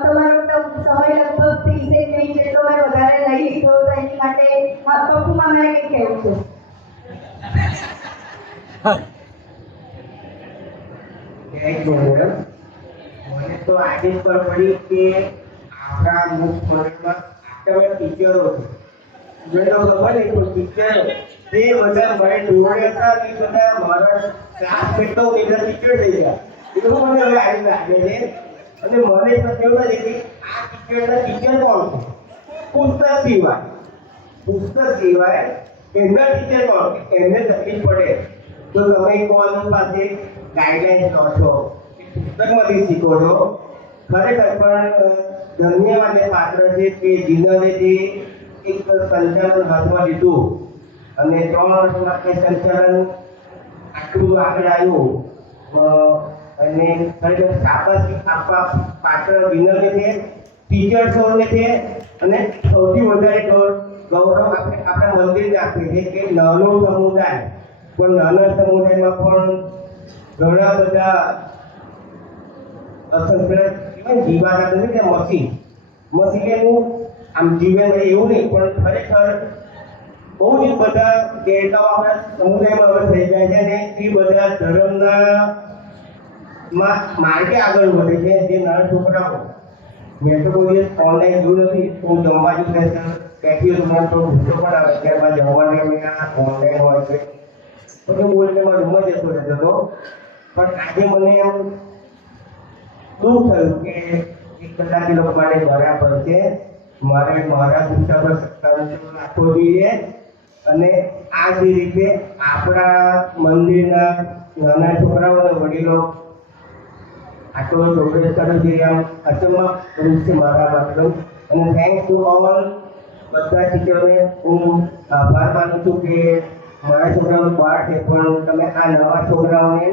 તમારો સમય લગભગ 30 મિનિટ જેટલો મેં વધારે લઈ લીધો તો એની માટે પપ્પુમાં મારે કંઈક કહેવું છે। મને તો આજે જ ખબર પડી કે આપણા મુખ મંડળમાં આટલા ટીચરો છે। મને તો ખબર નહીં પણ ટીચરો તે બધા મારે જોડે હતા એ બધા મારા ક્લાસમેટ તો બધા ટીચર થઈ ગયા એવું મને હવે આવી લાગે છે। અને મને તો કેવું લાગે કે આ ટીચરના ટીચર કોણ છે? પુસ્તક સિવાય એમના ટીચર કોણ? એમને તકલીફ પડે તો તમે કોની પાસે ગાઈડલાઈન લો છો, પુસ્તકમાંથી શીખો છો। ખરેખર પણ ધન્યવાદ પાત્ર છે કે જીનલે જે એક સંચાલન હાથમાં લીધું અને 3 વર્ષ માટે સંચાલન આટલું આગળ આવ્યું અને ખરેખર શાબાશી આપવા પાત્ર જીનલને છે, ટીચર્સોને છે અને સૌથી વધારે ગૌરવ આપણે આપણા મંદિરને આપીએ છીએ કે નાનો સમુદાય, પણ નાના સમુદાયમાં પણ ઘણા બધા અસંખ્ય જીવાના નથી કે મસીનું આમ જીવન એવું નહીં, પણ ખરેખર બહુ જ બધા દેવતાઓ આપણા સમુદાયમાં હવે થઈ જાય છે ને એ બધા ધર્મના માર્ગે આગળ વધે છે. જે નાના છોકરાઓ, મેં તો કોઈ ઓનલાઈન જોયું નથી, હું જમવા જ બેઠી હતો તો ભૂસો પણ આવે ત્યારબાદ જમવાને ઓનલાઈન હોય છે, બધું બોલને રૂમમાં જતો રહેતો હતો. પણ આજે મને એમ દુઃખ થયું કે એક કલાક લોકો માટે બરાબર છે, મારે મારા ગુસ્સા પર કંટ્રોલ રાખવો જોઈએ અને આ જ રીતે આપણા મંદિરના નાના છોકરાઓ અને વડીલો આટલો પ્રોગ્રેસ કર્યો છે આમ અચંબા છે મારા માટે. અને થેન્ક્સ ટુ ઓલ બધા ટીચરોને હું આભાર માનું છું કે મારા છોકરાઓ બહાર છે પણ તમે આ નવા છોકરાઓને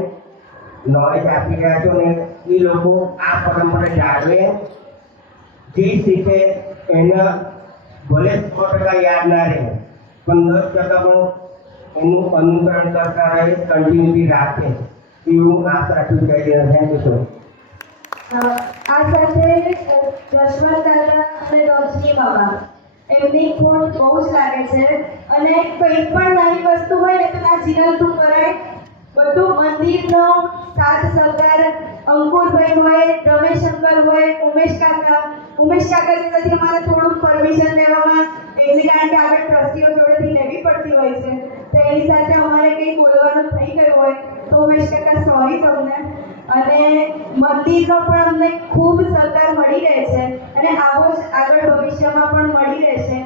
નોલેજ આપી રહ્યા છો ને એ લોકો આ પરંપરા જાળવે, જે શીખે એના ભલે 100% યાદ ના રહે પણ 10% પણ એનું અનુકરણ કરતા રહે, કન્ટિન્યુટી રાખે એવું આશા રાખી કહી રહ્યા. Thank you sir. આ સાથે જશવંત દાદા અને રોજની મામા એમની ખોટ બહુ જ લાગે છે અને કંઈ પણ નાની વસ્તુ હોય ને તો ના જીનલતું કરાય. બધું મંદિરનો સાથ સહકાર અંકુરભાઈ હોય, રમેશશંકર હોય, ઉમેશ કાકાજી નથી અમારે થોડુંક પરમિશન લેવામાં એમની કારણ કે આગળ ટ્રસ્ટીઓ જોડેથી લેવી પડતી હોય છે, તો એની સાથે અમારે કંઈ બોલવાનું થઈ ગયું હોય તો ઉમેશ કાકા સોરી તમને. અને મંદિરનો પણ અમને ખૂબ સહકાર મળી રહે છે અને આવો જ આગળ ભવિષ્યમાં પણ મળી રહેશે.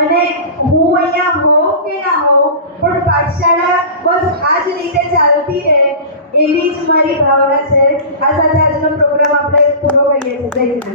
અને હું અહીંયા હોઉં કે ના હોઉં પણ પાઠશાળા બસ આ જ રીતે ચાલતી રહે એવી જ મારી ભાવના છે. આ સાથે આજનો પ્રોગ્રામ આપણે પૂરો કરીએ છીએ. જય હિન્દ.